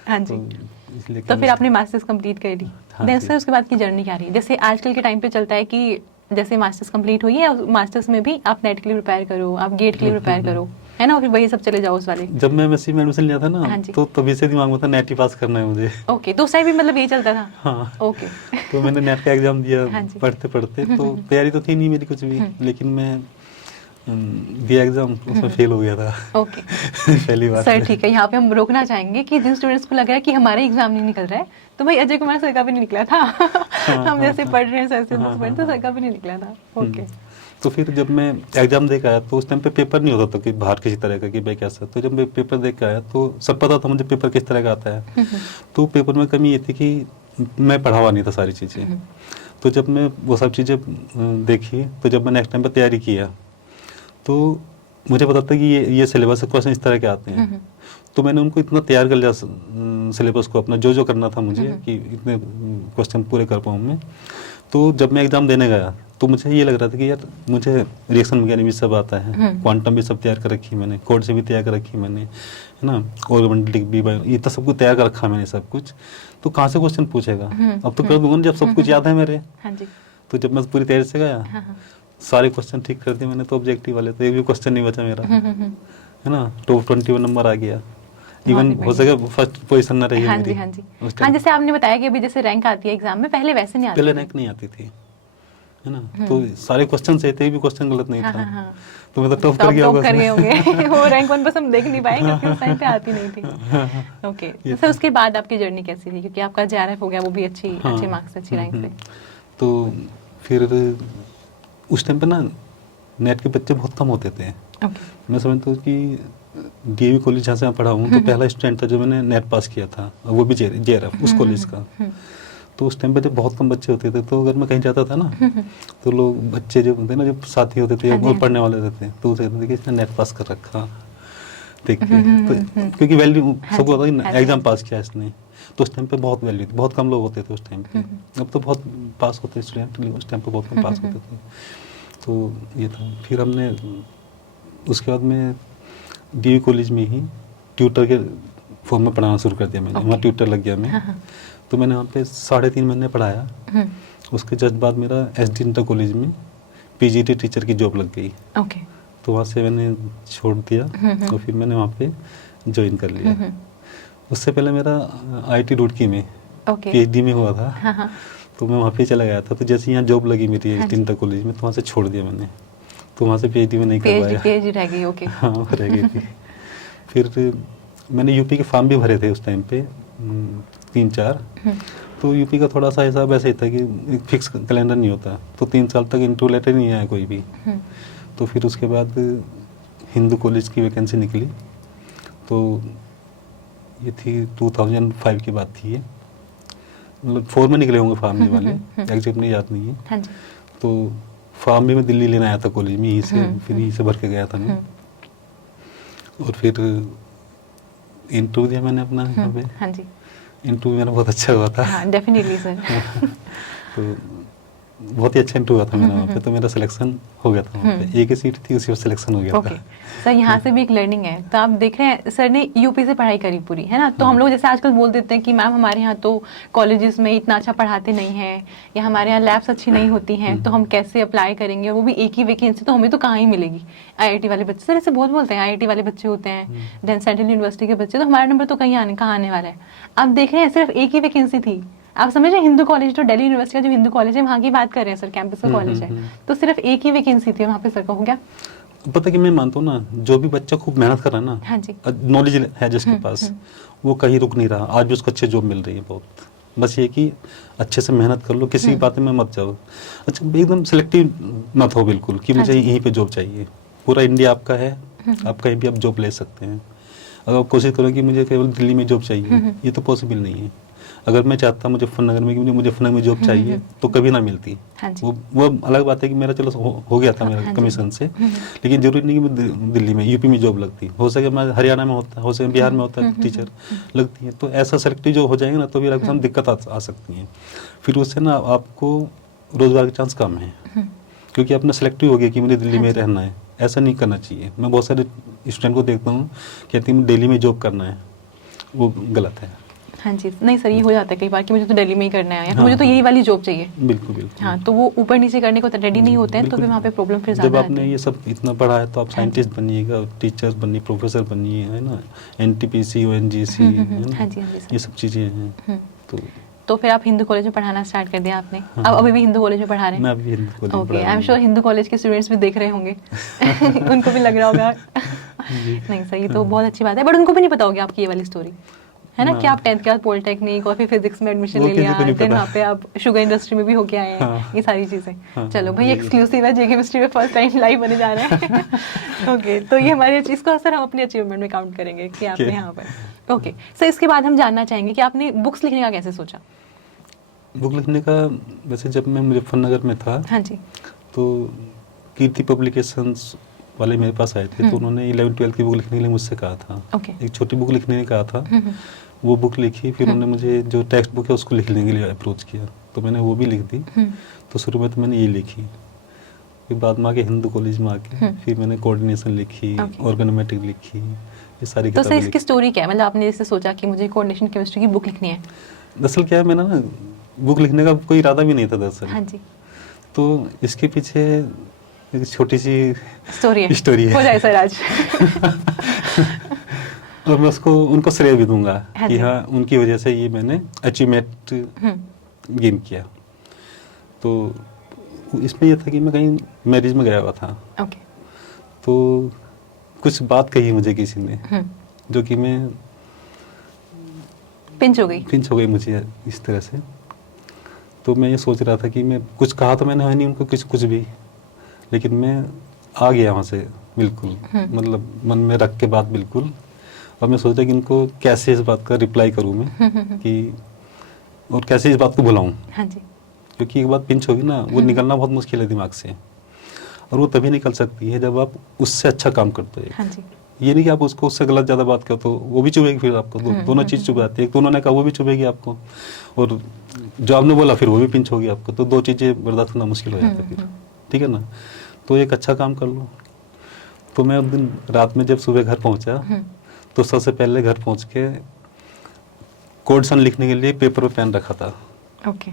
हाँ तो जी। इसलिए तो फिर आपने मास्टर्स कंप्लीट कर ली। हाँ देन जी। सर उसके बाद की जर्नी क्या रही? जैसे आजकल के टाइम पे चलता है कि जैसे मास्टर्स कंप्लीट हुई है, मास्टर्स में भी आप नेट के लिए प्रिपेयर करो, आप गेट के लिए प्रिपेयर करो, है ना, फिर वही सब चले जाओ उस वाले। जब मैं एमएससी में एडमिशन लिया था ना, हाँ जी। तो तभी से दिमाग में था नेट ही पास करना है मुझे। ओके, तो उस टाइम भी मतलब यही चलता था? हाँ, ओके। तो मैंने नेट का एग्जाम दिया, हाँ जी। पढ़ते पढ़ते, तो तैयारी तो थी नहीं मेरी कुछ भी, लेकिन मैं दिया एग्जाम, उसमें फेल हो गया था। ओके। पहली बार सर से। ठीक है, यहाँ पे हम रोकना चाहेंगे कि जिन स्टूडेंट्स को लग रहा है कि हमारा एग्जाम नहीं निकल रहा है, तो भाई अजय कुमार सर का भी नहीं निकला था। हम जैसे पढ़ रहे हैं सर से पढ़, तो सर का भी नहीं निकला था। ओके। तो फिर जब मैं एग्जाम दे के आया, तो उस टाइम पे पेपर नहीं होता था कि बाहर किसी तरह का कि भाई कैसा, तो जब मैं पेपर दे के आया तो सब पता था मुझे पेपर किस तरह का आता है। तो पेपर में कमी ये थी कि मैं पढ़ा हुआ नहीं था सारी चीज़ें। तो जब मैं वो सब चीज़ें देखी, तो जब मैं नेक्स्ट टाइम पर तैयारी किया, तो मुझे पता था कि ये सिलेबस क्वेश्चन इस तरह के आते हैं। तो मैंने उनको इतना तैयार कर लिया सिलेबस को अपना, जो जो करना था मुझे कि इतने क्वेश्चन पूरे कर पाऊँ मैं। तो जब मैं एग्ज़ाम देने गया, तो मुझे ये लग रहा था कि यार मुझे रिएक्शन वगैरह भी सब आता है, क्वांटम भी सब तैयार कर रखी है मैंने, कोड से भी तैयार कर रखी है मैंने, है ना, ऑर्गेमेंटिक भी, ये तो सब कुछ तैयार कर रखा है मैंने सब कुछ। तो कहाँ से क्वेश्चन पूछेगा, अब तो कर दूंगा ना जब सब कुछ याद है मेरे। हाँ जी। तो जब मैं पूरी तैयारी से गया, सारे क्वेश्चन ठीक कर दिए मैंने, तो ऑब्जेक्टिव वाले तो एक भी क्वेश्चन नहीं बचा मेरा, है ना, टॉप 21 नंबर आ गया। इवन हो सके फर्स्ट पोजीशन ना रही हाँ मेरी। जी, हाँ जी। हाँ, जैसे आपने बताया कि अभी जैसे रैंक आती है एग्जाम में, पहले वैसे नहीं आती, पहले रैंक नहीं आती थी, है ना, तो सारे क्वेश्चन सही थे, एक भी क्वेश्चन गलत नहीं था। तो मैं तो टॉप कर गया होंगे। वो रैंक 1 बस हम देख नहीं पाए क्योंकि उस टाइम पे आती नहीं थी। ओके। सर उसके बाद आपकी जर्नी कैसी थी, क्योंकि आपका जेआरएफ हो गया, वो भी अच्छे मार्क्स, अच्छी रैंक से। तो फिर उस टाइम पे ना नेट के बच्चे बहुत कम होते थे। मैं समझता हूँ कि डीएवी कॉलेज जहाँ से मैं पढ़ा हूँ, तो पहला स्टूडेंट था जो मैंने नेट पास किया था, वो भी जेआरएफ उस कॉलेज का। तो उस टाइम पे जब बहुत कम बच्चे होते थे, तो अगर मैं कहीं जाता था ना, तो लोग बच्चे जो होते ना, जो साथी होते थे वो पढ़ने वाले होते थे, तो कहते थे कि इसने नेट पास कर रखा, देख के, तो क्योंकि वैल्यू सबको होता है कि एग्जाम पास किया इसने, तो उस टाइम पे बहुत वैल्यू थी, बहुत कम लोग होते थे उस टाइम पे। अब तो बहुत पास होते स्टूडेंट, लेकिन उस टाइम पे बहुत कम पास होते थे। तो ये था। फिर हमने उसके बाद में डीवी कॉलेज में ही ट्यूटर के फॉर्म में पढ़ाना शुरू कर दिया मैंने। वहाँ ट्यूटर लग गया मैं। तो मैंने वहाँ पे 3.5 महीने पढ़ाया। उसके जस्ट बाद मेरा एसडी इंटर कॉलेज में पीजीटी टीचर की जॉब लग गई। तो वहाँ से मैंने छोड़ दिया और फिर मैंने वहाँ पे ज्वाइन कर लिया। उससे पहले मेरा आईटी रुड़की में पीएचडी में हुआ था। तो मैं वहाँ पे चला गया था। तो जैसे यहाँ जॉब लगी मेरी एसडी इंटर कॉलेज में, तो वहाँ से छोड़ दिया मैंने। तो वहाँ से पीएचडी में नहीं कर पाया। पीएचडी रह गई। ओके। हाँ, रह गई थी। फिर मैंने यूपी के फॉर्म भी भरे थे उस टाइम पे 3-4। तो यूपी का थोड़ा सा हिसाब ऐसा ही था कि एक फिक्स कैलेंडर नहीं होता, तो 3 साल तक इंटरव्यू लेटर नहीं आया कोई भी। तो फिर उसके बाद हिंदू कॉलेज की वैकेंसी निकली। तो ये थी 2005 की बात थी ये, मतलब 4 में निकले होंगे फॉर्म ये वाले, एग्जैक्ट नहीं याद नहीं है। हाँ जी। तो फॉर्म भी मैं दिल्ली लेने आया था कॉलेज में, यहीं से फिर यहीं से भर के गया था मैं। और फिर इंटरव्यू दिया मैंने अपना यहाँ पे। हाँ जी। इंटरव्यू मेरा बहुत अच्छा हुआ था। हाँ, डेफिनेटली सर। तो बहुत ही अच्छा इंटरव्यू हुआ था मेरा वहाँ पे। तो मेरा सिलेक्शन हो गया था वहाँ पे। एक ही सीट थी, उसी पर सिलेक्शन हो गया था। सर यहाँ से भी एक लर्निंग है। तो आप देख रहे हैं सर ने यूपी से पढ़ाई करी पूरी, है ना। तो हम लोग जैसे आजकल बोल देते हैं कि मैम हमारे यहाँ तो कॉलेजेस में इतना अच्छा पढ़ाते नहीं हैं, या हमारे यहाँ लैब्स अच्छी नहीं होती हैं, तो हम कैसे अप्लाई करेंगे, वो भी एक ही वैकेंसी, तो हमें तो कहाँ ही मिलेगी। आईआईटी वाले बच्चे सर ऐसे बहुत बोलते हैं, आईआईटी वाले बच्चे होते हैं, देन सेंट्रल यूनिवर्सिटी के बच्चे, तो हमारा नंबर तो कहाँ आने वाला है। आप देख रहे हैं सिर्फ एक ही वैकेंसी थी। आप समझ रहे हैं, हिंदू कॉलेज, तो दिल्ली यूनिवर्सिटी का जो हिंदू कॉलेज है वहाँ की बात कर रहे हैं सर, कैंपस का कॉलेज है, तो सिर्फ एक ही वैकेंसी थी वहाँ पे। सर का हो गया। पता कि मैं मानता हूँ ना, जो भी बच्चा खूब मेहनत कर रहा है ना, हाँ जी, नॉलेज है जिसके पास, वो कहीं रुक नहीं रहा। आज भी उसको अच्छी जॉब मिल रही है बहुत। बस ये कि अच्छे से मेहनत कर लो, किसी बात में मत जाओ। अच्छा, एकदम सिलेक्टिव मत हो बिल्कुल कि मुझे यहीं पे जॉब चाहिए। पूरा इंडिया आपका है, आप कहीं भी आप जॉब ले सकते हैं। अगर आप कोशिश करो कि मुझे केवल दिल्ली में जॉब चाहिए, ये तो पॉसिबल नहीं है। अगर मैं चाहता मुजफ्फरनगर में कि मुझे मुजफ्फरनगर में जॉब चाहिए तो कभी ना मिलती। वो अलग बात है कि मेरा चलो हो गया था मेरा कमीशन से, लेकिन जरूरी नहीं कि मैं दिल्ली में यूपी में जॉब लगती। हो सके मैं हरियाणा में होता, हो सके बिहार में होता टीचर लगती है। तो ऐसा सेलेक्टिव जो हो जाएंगे ना तो फिर आपके सामने दिक्कत आ सकती है। फिर उससे ना आपको रोजगार के चांस कम है, क्योंकि आपने सेलेक्टिव हो गया कि मुझे दिल्ली में रहना है। ऐसा नहीं करना चाहिए। मैं बहुत सारे स्टूडेंट को देखता हूँ कहती हूँ दिल्ली में जॉब करना है, वो गलत है। हाँ जी, नहीं सर, ये हो जाता है कई बार कि मुझे तो दिल्ली में ही करना है, या मुझे तो यही वाली जॉब चाहिए। बिल्कुल बिल्कुल। हाँ, तो वो ऊपर नीचे करने को रेडी नहीं होते हैं, तो फिर वहाँ पे प्रॉब्लम फिर ज़्यादा जब आपने ये सब इतना पढ़ा है तो आप साइंटिस्ट बनिएगा, टीचर्स बनिए, प्रोफेसर बनिए, है ना, NTPC ONGC, है ना, ये सब चीज़ें हैं। तो फिर आप हिंदू कॉलेज में पढ़ाना स्टार्ट कर दिया आपने? अब अभी भी हिंदू कॉलेज में पढ़ा रहे हैं? मैं अभी हिंदू कॉलेज में okay, I am sure Hindu college के स्टूडेंट्स भी देख रहे होंगे उनको भी लग रहा होगा नहीं सही, तो बहुत अच्छी बात है। बट उनको भी नहीं पता होगी आपकी ये वाली स्टोरी, है ना, कि आप 10th के बाद पॉलिटेक्निक और फिर फिजिक्स में एडमिशन ले लिया, देन वहाँ पे आप शुगर इंडस्ट्री में भी होके आए हैं। ये सारी चीज़ें, चलो भाई एक्सक्लूसिव है, केमिस्ट्री में फर्स्ट टाइम लाइव बने जा रहे हैं ओके, तो ये हमारी इसको सर हम अपनी अचीवमेंट में काउंट करेंगे कि आपने यहाँ पर। ओके सर, इसके बाद हम जानना चाहेंगे कि आपने बुक्स लिखने का कैसे सोचा? बुक लिखने का वैसे जब मैं मुजफ्फरनगर में था, हाँ जी, तो कीर्ति पब्लिकेशंस वाले मेरे पास आए थे, तो उन्होंने 11th-12th की बुक लिखने के लिए मुझसे कहा था। एक छोटी बुक लिखने के लिए कहा था, वो बुक लिखी। फिर उन्होंने मुझे जो टेक्स्ट बुक है उसको लिखने के लिए अप्रोच किया, तो मैंने वो भी लिख दी। तो शुरू में तो मैंने ये लिखी, फिर बाद में आके हिंदू कॉलेज में आके फिर मैंने कोऑर्डिनेशन लिखी, ऑर्गेनोमेटिक लिखी, ये सारी किताबें। तो इसकी स्टोरी क्या है, मतलब आपने जैसे सोचा कि मुझे कोऑर्डिनेशन केमिस्ट्री की बुक लिखनी है? दरअसल क्या है, मैंने ना बुक लिखने का कोई इरादा भी नहीं था दरअसल। हाँ जी। तो इसके पीछे एक छोटी सी स्टोरी है। हो जाए सर आज और मैं उसको उनको श्रेय भी दूंगा कि हाँ, उनकी वजह से ये मैंने अचीवमेंट गेन किया। तो इसमें यह था कि मैं कहीं मैरिज में गया हुआ था, तो कुछ बात कही मुझे किसी ने, जो कि मैं पिंच हो गई मुझे इस तरह से। तो मैं ये सोच रहा था कि मैं कुछ कहा तो मैंने है नहीं उनको कुछ भी, लेकिन मैं आ गया वहाँ से बिल्कुल, मतलब मन में रख के बात बिल्कुल। और मैं सोच रहा कि इनको कैसे इस बात का रिप्लाई करूँ मैं कि, और कैसे इस बात को भुलाऊँ। हाँ जी। क्योंकि एक बात पिंच होगी ना, वो निकलना बहुत मुश्किल है दिमाग से, और वो तभी निकल सकती है जब आप उससे अच्छा काम करते हो। हाँ जी। ये नहीं कि आप उसको उससे गलत ज़्यादा बात करो तो वो भी चुभेगी फिर आपको। दोनों चीज़ चुभाती है, एक तो उन्होंने कहा वो भी चुभेगी आपको, और जो आपने बोला फिर वो भी पिंच होगी आपको, तो दो चीज़ें बर्दाश्त करना मुश्किल हो जाता है फिर, ठीक है ना। तो एक अच्छा काम कर लो। तो मैं उस दिन रात में जब सुबह घर पहुंचा, तो सबसे पहले घर पहुंच के कोऑर्डिनेशन लिखने के लिए पेपर और पेन रखा था। ओके।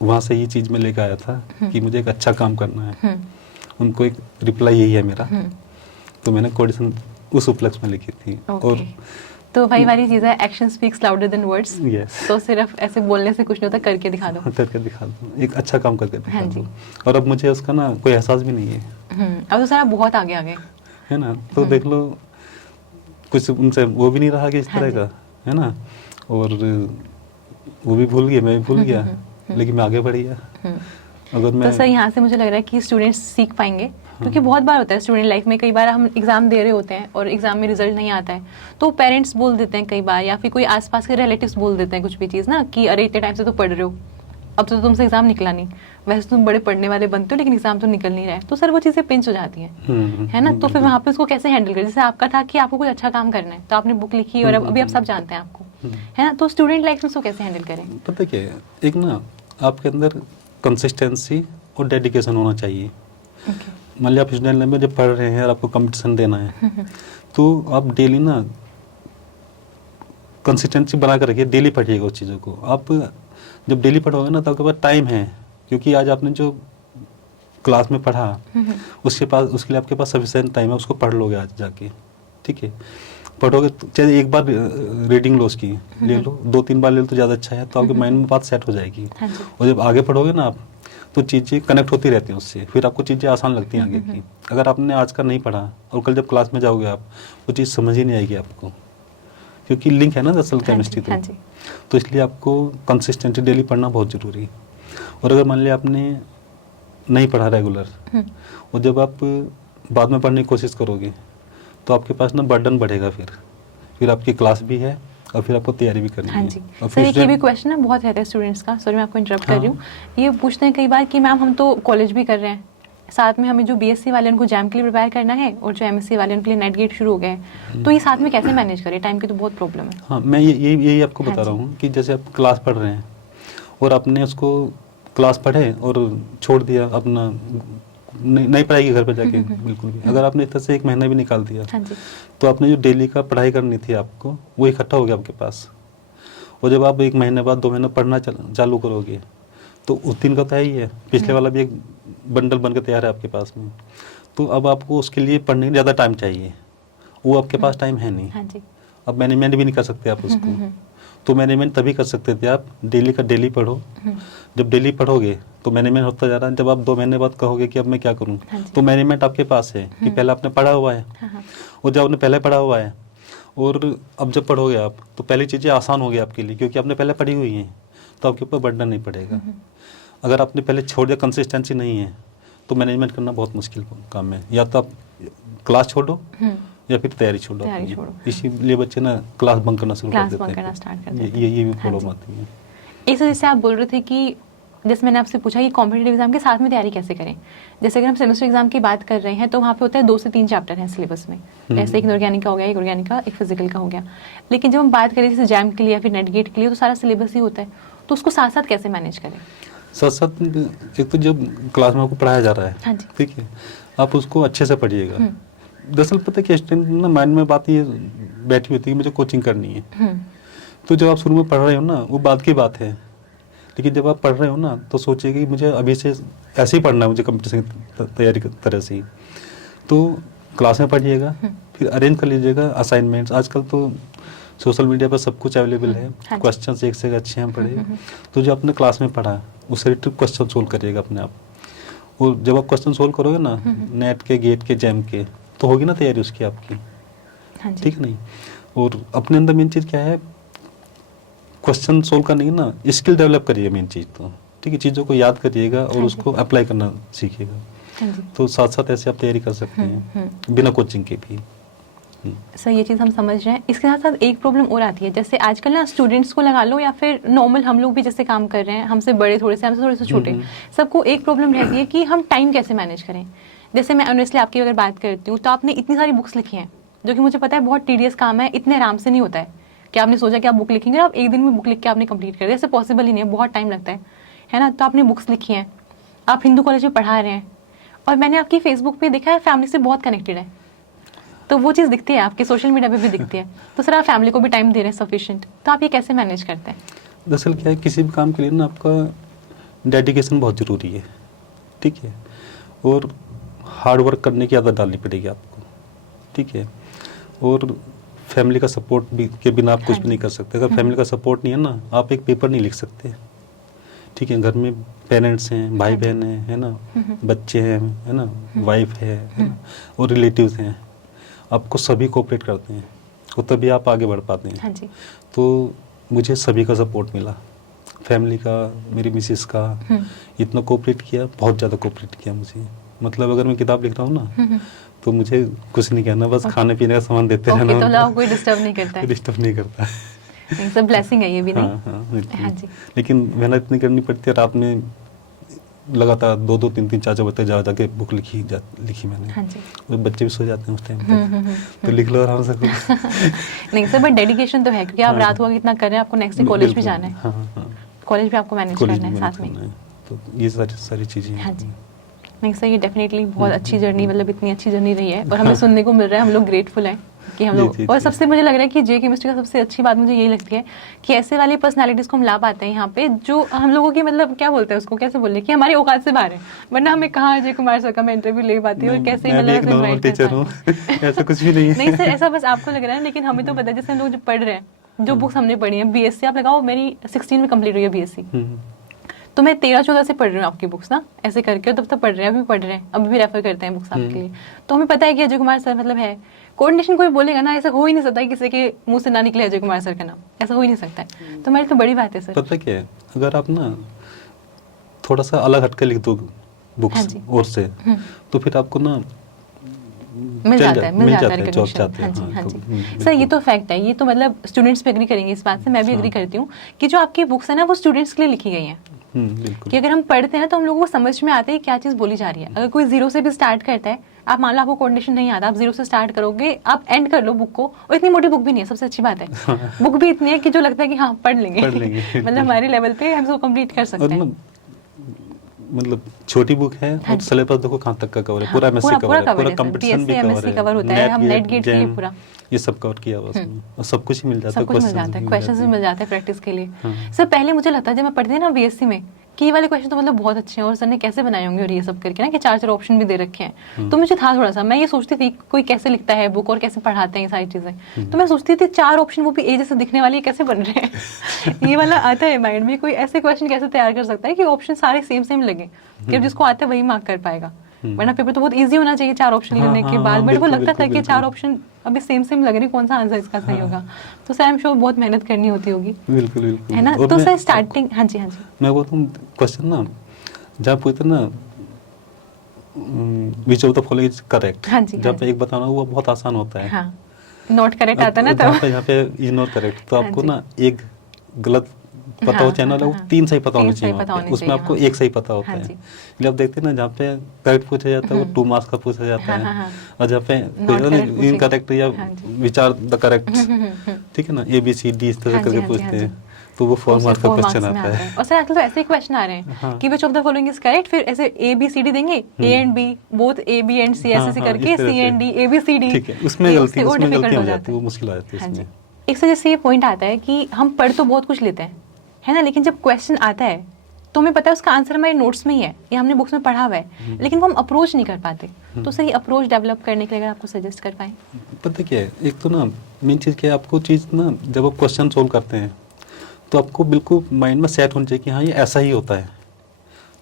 वहाँ से ये चीज़ मैं लेकर आया था कि मुझे एक अच्छा काम करना है। उनको एक रिप्लाई यही है मेरा, तो मैंने कोऑर्डिनेशन उस उपलक्ष्य में लिखी थी। और तो वही वाली चीज़ है, action speaks louder than words. Yes. तो सिर्फ ऐसे बोलने से कुछ नहीं होता, करके दिखा दो। करके दिखा दो, एक अच्छा काम करके दिखा दो। और अब मुझे उसका ना कोई एहसास भी नहीं है। अब तो सारा बहुत आगे है ना। तो देख लो, कुछ उनसे वो भी नहीं रहा कि इस तरह का, है ना। और वो भी भूल गए, मैं भी भूल गया, लेकिन मैं आगे बढ़ गया। अगर मैं तो सर यहाँ से मुझे लग रहा है कि स्टूडेंट्स सीख पाएंगे, क्योंकि बहुत बार होता है स्टूडेंट लाइफ में, कई बार हम एग्जाम दे रहे होते हैं और एग्जाम में रिजल्ट नहीं आता है, तो पेरेंट्स बोल देते हैं कई बार, या फिर कोई आसपास के रिलेटिव्स बोल देते हैं कुछ भी चीज़ ना, कि अरे इतने टाइम से तो पढ़ रहे हो, अब तो तुमसे एग्जाम निकला नहीं, वैसे तुम बड़े पढ़ने वाले बनते हो लेकिन एग्जाम तो निकल नहीं रहा है। तो सर वो चीज़ें पिंच हो जाती हैं, है ना। तो फिर वहाँ पे उसको कैसे हैंडल करें? जैसे आपका था कि आपको कुछ अच्छा काम करना है, तो आपने बुक लिखी और अभी आप सब जानते हैं आपको, है ना। तो स्टूडेंट लाइफ में उसको कैसे हैंडल करें? पता क्या है, एक ना आपके अंदर कंसिस्टेंसी और डेडिकेशन होना चाहिए। मान लिया आप स्टूडेंट लाइफ में जब पढ़ रहे हैं और आपको कंपटीशन देना है, तो आप डेली ना कंसिस्टेंसी बना कर रखिए, डेली पढ़िएगा उस चीज़ों को। आप जब डेली पढ़ोगे ना तो आपके पास टाइम है, क्योंकि आज आपने जो क्लास में पढ़ा उसके लिए आपके पास सफिशिएंट टाइम है, उसको पढ़ लोगे आज जाके, ठीक है। पढ़ोगे तो चाहे एक बार रीडिंग लो उसकी ले लो, 2-3 बार ले लो तो ज़्यादा अच्छा है, तो आपके माइंड में बात सेट हो जाएगी। और जब आगे पढ़ोगे ना आप, तो चीज़ें कनेक्ट होती रहती हैं उससे, फिर आपको चीज़ें आसान लगती हैं आगे की। अगर आपने आज का नहीं पढ़ा और कल जब क्लास में जाओगे आप, वो चीज़ समझ ही नहीं आएगी आपको, क्योंकि लिंक है ना दरअसल केमिस्ट्री हाँ जी। तो इसलिए आपको कंसिस्टेंटली डेली पढ़ना बहुत ज़रूरी है। और अगर मान लिया आपने नहीं पढ़ा रेगुलर और जब आप बाद में पढ़ने की कोशिश करोगे तो आपके पास ना बर्डन बढ़ेगा, फिर आपकी क्लास भी है और फिर आपको तैयारी भी करनी है। हाँ जी। सर एक ये भी क्वेश्चन ना बहुत रहता है स्टूडेंट्स का, सॉरी मैं आपको इंटरप्ट कर रही हूँ, ये पूछते हैं कई बार कि मैम हम तो कॉलेज भी कर रहे हैं, साथ में हमें जो बीएससी वाले उनको जैम के लिए प्रिपेयर करना है और जो एमएससी वाले उनके लिए नेट गेट शुरू हो गए हैं, तो ये साथ में कैसे मैनेज करें, टाइम की तो बहुत प्रॉब्लम है। हाँ, मैं यही आपको बता रहा हूँ कि जैसे आप क्लास पढ़ रहे हैं और आपने उसको क्लास पढ़े और छोड़ दिया, अपना नहीं पढ़ाई घर पर जाके बिल्कुल भी, अगर आपने इस तरह से 1 महीना भी निकाल दिया तो आपने जो डेली का पढ़ाई करनी थी आपको वो इकट्ठा हो गया आपके पास। और जब आप 1 महीने बाद 2 महीने पढ़ना चालू करोगे तो उस दिन का तो है ही है, पिछले वाला भी एक बंडल बन के तैयार है आपके पास में। तो अब आपको उसके लिए पढ़ने ज़्यादा टाइम चाहिए, वो आपके पास टाइम है नहीं। हाँ जी। अब मैनेजमेंट भी नहीं कर सकते आप उसको, तो मैनेजमेंट तभी कर सकते थे आप डेली का डेली पढ़ो। जब डेली पढ़ोगे तो मैनेजमेंट होता जा रहा है। जब आप 2 महीने बाद कहोगे कि अब मैं क्या करूं, तो मैनेजमेंट आपके पास है कि पहले आपने पढ़ा हुआ है। और जब आपने पहले पढ़ा हुआ है और अब जब पढ़ोगे आप तो पहली चीज़ें आसान होगी आपके लिए, क्योंकि आपने पहले पढ़ी हुई हैं, तो आपके ऊपर बर्डन नहीं पड़ेगा। अगर आपने पहले छोड़ दिया, कंसिस्टेंसी नहीं है, तो मैनेजमेंट करना बहुत मुश्किल काम है। या तो आप क्लास छोड़ो या फिर तैयारी छोड़ो। इसीलिए बच्चे ना क्लास बंक करना शुरू कर देते हैं। ये भी प्रॉब्लम आती है। एक सर जैसे आप बोल रहे थे कि जैसे मैंने आपसे पूछा कि कॉम्पिटिटिव एग्जाम के साथ में तैयारी कैसे करें, जैसे अगर हम सेमेस्टर एग्जाम की बात कर रहे हैं तो वहाँ पे होता है 2 से 3 चैप्टर हैं सिलेबस में, जैसे एक इनऑर्गेनिक का हो गया, एक ऑर्गेनिक का, एक फिजिकल का हो गया। लेकिन जब हम बात करें जैसे जैम के लिए या फिर नेट गेट के लिए तो सारा सिलेबस ही होता है, तो उसको साथ साथ कैसे मैनेज करें? साथ साथ एक तो जब क्लास में आपको पढ़ाया जा रहा है, ठीक है, आप उसको अच्छे से पढ़िएगा। दरअसल पता है कि स्टूडेंट ना माइंड में बात ये बैठी होती है कि मुझे कोचिंग करनी है, तो जब आप शुरू में पढ़ रहे हो ना वो बात की बात है, लेकिन जब आप पढ़ रहे हो ना तो सोचिए कि मुझे अभी से ऐसे ही पढ़ना है, मुझे कंपटीशन की तैयारी की तरह से ही। तो क्लास में पढ़िएगा, फिर अरेंज कर लीजिएगा असाइनमेंट्स। आजकल तो सोशल मीडिया पर सब कुछ अवेलेबल है, क्वेश्चंस एक से अच्छे हैं पढ़े। तो जो आपने क्लास में पढ़ा उससे रिलेटेड क्वेश्चन सोल्व करिएगा अपने आप। और जब आप क्वेश्चन सोल्व करोगे ना नेट के, गेट के, जैम के, तो होगी ना तैयारी उसकी आपकी, ठीक है नहीं। और अपने अंदर मेन चीज़ क्या है, क्वेश्चन सोल्व करने की ना स्किल डेवलप करिए मेन चीज़ तो, ठीक है। चीज़ों को याद करिएगा और उसको अप्लाई करना सीखिएगा। तो साथ साथ ऐसे आप तैयारी कर सकते हैं बिना कोचिंग के भी। सर ये चीज़ हम समझ रहे हैं। इसके साथ साथ एक प्रॉब्लम और आती है, जैसे आजकल ना स्टूडेंट्स को लगा लो या फिर नॉर्मल हम लोग भी जैसे काम कर रहे हैं, हमसे बड़े थोड़े से, हमसे थोड़े से छोटे, सबको एक प्रॉब्लम रहती है कि हम टाइम कैसे मैनेज करें। जैसे मैं ऑनेस्टली आपकी अगर बात करती हूँ तो आपने इतनी सारी बुक्स लिखी हैं, जो कि मुझे पता है बहुत टीडियस काम है, इतने आराम से नहीं होता है कि आपने सोचा कि आप बुक लिखेंगे आप एक दिन में बुक लिख के आपने कंप्लीट कर दिया, ऐसे पॉसिबल ही नहीं है, बहुत टाइम लगता है ना। तो आपने बुक्स लिखी हैं, आप हिंदू कॉलेज में पढ़ा रहे हैं, और मैंने आपकी फेसबुक पे देखा है फैमिली से बहुत कनेक्टेड है, तो वो चीज़ दिखती है, आपके सोशल मीडिया पे भी दिखती है। तो सर आप फैमिली को भी टाइम दे रहे हैं सफिशिएंट, तो आप ये कैसे मैनेज करते हैं? दरअसल क्या है, किसी भी काम के लिए ना आपका डेडिकेशन बहुत ज़रूरी है, ठीक है, और हार्ड वर्क करने की आदत डालनी पड़ेगी आपको, ठीक है। और फैमिली का सपोर्ट भी के बिना आप कुछ भी नहीं कर सकते। अगर फैमिली का सपोर्ट नहीं है ना, आप एक पेपर नहीं लिख सकते, ठीक है। घर में पेरेंट्स हैं, भाई बहन हैं, है ना, बच्चे हैं, है ना, वाइफ है ना, और रिलेटिव्स हैं, आपको सभी कोऑपरेट करते हैं, तो तभी आप आगे बढ़ पाते हैं। तो मुझे सभी का सपोर्ट मिला, फैमिली का, मेरी मिसेस का, इतना कोऑपरेट किया, बहुत ज़्यादा कोऑपरेट किया मुझे। मतलब अगर मैं किताब लिख रहा हूँ ना तो मुझे कुछ नहीं कहना, बस खाने पीने का सामान देते रहना। तो कोई डिस्टर्ब नहीं करता है? डिस्टर्ब नहीं करता है। सब ब्लेसिंग है ये भी, नहीं? हाँ जी। लेकिन मेहनत इतनी करनी पड़ती है, रात में लगातार 2-2, 3-3, 4-4 बजे जाके बुक लिखी मैंने। हाँ जी। और बच्चे भी सो जाते हैं उस टाइम पे, तो लिख लो आराम से। नहीं सर, बट डेडिकेशन तो है, क्योंकि आप रात हुआ कितना कर रहे हैं, आपको नेक्स्ट डे कॉलेज भी जाना है, कॉलेज भी आपको मैनेज करना है साथ में, तो ये सारी चीज़ें। हाँ जी। नहीं सर, ये डेफिनेटली बहुत अच्छी जर्नी, मतलब इतनी अच्छी जर्नी रही है और हमें सुनने को मिल रहा है, हम लोग ग्रेटफुल हैं कि हम लोग। और सबसे मुझे लग रहा है कि जे केमिस्ट्री का सबसे अच्छी बात मुझे यही लगती है कि ऐसे वाली पर्सनालिटीज़ को हम ला पाते हैं यहाँ पे, जो हम लोगों की, मतलब क्या बोलते हैं उसको, कैसे बोल रहे कि हमारी औकात से बाहर है, वरना हमें कहाँ अजय कुमार सर का मैं इंटरव्यू ले पाती हूँ और कैसे, मतलब टीचर हूँ, ऐसा कुछ भी नहीं है। नहीं सर, ऐसा बस आपको लग रहा है, लेकिन हमें तो पता है, जैसे हम लोग जो पढ़ रहे हैं, जो बुक्स हमने पढ़ी है, बीएससी आप लगाओ, मेरी 16 में कंप्लीट हुई है बीएससी, तो मैं 13-14 से पढ़ रही हूँ आपकी बुक्स ना, ऐसे करके तब तक पढ़ रहे हैं, अभी पढ़ रहे हैं, अभी भी रेफर करते हैं बुक्स आपके लिए। तो हमें पता है कि अजय कुमार सर मतलब है, कोऑर्डिनेशन कोई बोलेगा ना, ऐसा हो ही नहीं सकता किसी के मुंह से ना निकले अजय कुमार सर का नाम, ऐसा हो ही नहीं सकता है। तो मेरी तो बड़ी बात है सर। पता क्या है, अगर आप ना थोड़ा सा अलग हटके लिख दो बुक्स और से, तो फिर आपको ना मिल जाता है रिकॉग्निशन। हाँ जी, हाँ जी सर, ये तो फैक्ट है, ये तो मतलब स्टूडेंट्स भी एग्री करेंगे इस बात से, मैं भी एग्री करती हूँ कि जो आपकी बुक्स है ना वो स्टूडेंट्स के लिए लिखी गई हैं। कि अगर हम पढ़ते हैं ना तो हम लोगों को समझ में आता है क्या चीज़ बोली जा रही है। अगर कोई जीरो से भी स्टार्ट करता है, आप मान लो आपको कोऑर्डिनेशन नहीं आता, आप जीरो से स्टार्ट करोगे, आप एंड कर लो बुक को, और इतनी मोटी बुक भी नहीं है, सबसे अच्छी बात है बुक भी इतनी है कि जो लगता है कि हाँ पढ़ लेंगे मतलब हमारे लेवल पे हम इसको कंप्लीट कर सकते हैं। मतलब छोटी बुक है और सिलेबस देखो कहाँ तक का कवर है, पूरा एमएससी कवर है, पूरा कंपटीशन भी कवर होता है, हम नेट गेट के लिए पूरा ये सब कवर किया हुआ उसमें, और सब कुछ ही मिल जाता है, क्वेश्चंस भी मिल जाते हैं प्रैक्टिस के लिए। सर पहले मुझे लगता है जब मैं पढ़ती थी ना बीएससी में कि ये वाले क्वेश्चन तो मतलब बहुत अच्छे हैं और सर ने कैसे बनाए होंगे और ये सब करके ना कि 4 ऑप्शन भी दे रखे हैं। तो मुझे था थोड़ा सा, मैं ये सोचती थी कोई कैसे लिखता है बुक और कैसे पढ़ाते हैं ये सारी चीजें। तो मैं सोचती थी 4 ऑप्शन वो भी ए जैसे दिखने वाले कैसे बन रहे हैं ये वाला आता है माइंड में, कोई ऐसे क्वेश्चन कैसे तैयार कर सकता है कि ऑप्शन सारे सेम लगे कि जिसको आता है वही मार्क कर पाएगा। वरना पेपर तो बहुत इजी होना चाहिए 4 ऑप्शन लेने के बाद, बट वो लगता था कि 4 ऑप्शन अभी सेम लग रही, कौन सा आंसर इसका सही होगा। तो सर आई एम श्योर बहुत मेहनत करनी होती होगी। बिल्कुल है ना। तो सर स्टार्टिंग, हाँ जी मैं बोलता हूँ क्वेश्चन ना जहाँ पूछते ना which of the following is correct, जहाँ पे एक बताना वो बहुत आसान होता है, नोट करेक्ट आता है ना, तो यहाँ पे इज नॉट करेक्ट, तो आपको ना एक गलत पता हो चैनल है, वो 3 सही पता होने चाहिए, उसमें आपको एक सही पता होता है। इसलिए आप देखते हैं ना जहाँ पे करेक्ट पूछा जाता है वो 2 मार्क्स का पूछा जाता है, और जहाँ पे इनकरेक्ट या विचार द करेक्ट, ठीक है ना, ABCD इस तरह करके पूछते हैं, तो वो 4 मार्क्स का क्वेश्चन आता है। और सर आजकल तो ऐसे क्वेश्चन आ रहे हैं कि which of the following is correct, फिर ऐसे ABCD देंगे, A and B both A B and C ऐसे करके C एंड D ABCD, ठीक है, उसमें गलती हो जाती है, वो मुश्किल आ जाती है इसमें। एक से जैसे ये पॉइंट आता है कि हम पढ़ तो बहुत कुछ लेते हैं, है ना, लेकिन जब क्वेश्चन आता है तो हमें पता है उसका आंसर हमारे नोट्स में ही है या हमने बुक्स में पढ़ा हुआ है, लेकिन वो हम अप्रोच नहीं कर पाते। तो सही अप्रोच डेवलप करने के लिए अगर आपको सजेस्ट कर पाए। पता क्या है, एक तो ना मेन चीज़ क्या है, आपको चीज़ ना जब आप क्वेश्चन सोल्व करते हैं तो आपको बिल्कुल माइंड में सेट होना चाहिए कि हाँ ये ऐसा ही होता है।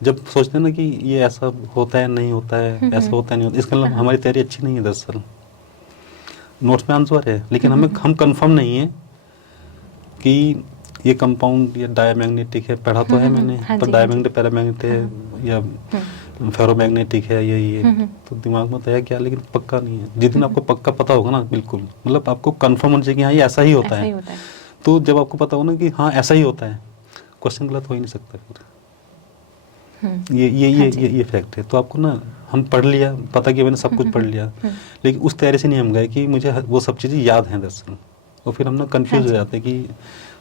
जब सोचते हैं ना कि ये ऐसा होता है नहीं होता है, ऐसा होता है नहीं होता, इसका मतलब हमारी तैयारी अच्छी नहीं है। दरअसल नोट्स में आंसर है, लेकिन हम कंफर्म नहीं है कि ये कंपाउंड या डायमैग्नेटिक है, पढ़ा तो है मैंने, पर डायमैग्नेटिक पैरामैग्नेटिक है या फेरोमैग्नेटिक है ये तो दिमाग में तो है क्या, लेकिन पक्का नहीं है। जिस दिन आपको पक्का पता होगा ना, बिल्कुल मतलब आपको कंफर्म होना चाहिए कि हाँ ये ऐसा ही होता है, तो जब आपको पता हो ना कि हाँ ऐसा ही होता है, क्वेश्चन गलत हो ही नहीं सकता फिर। ये फैक्ट है। तो आपको ना हम पढ़ लिया, पता कि मैंने सब कुछ पढ़ लिया, लेकिन उस तैयारी से नहीं हम गए कि मुझे वो सब चीज़ें याद हैं दरअसल, और फिर हम ना कंफ्यूज हो जाते हैं कि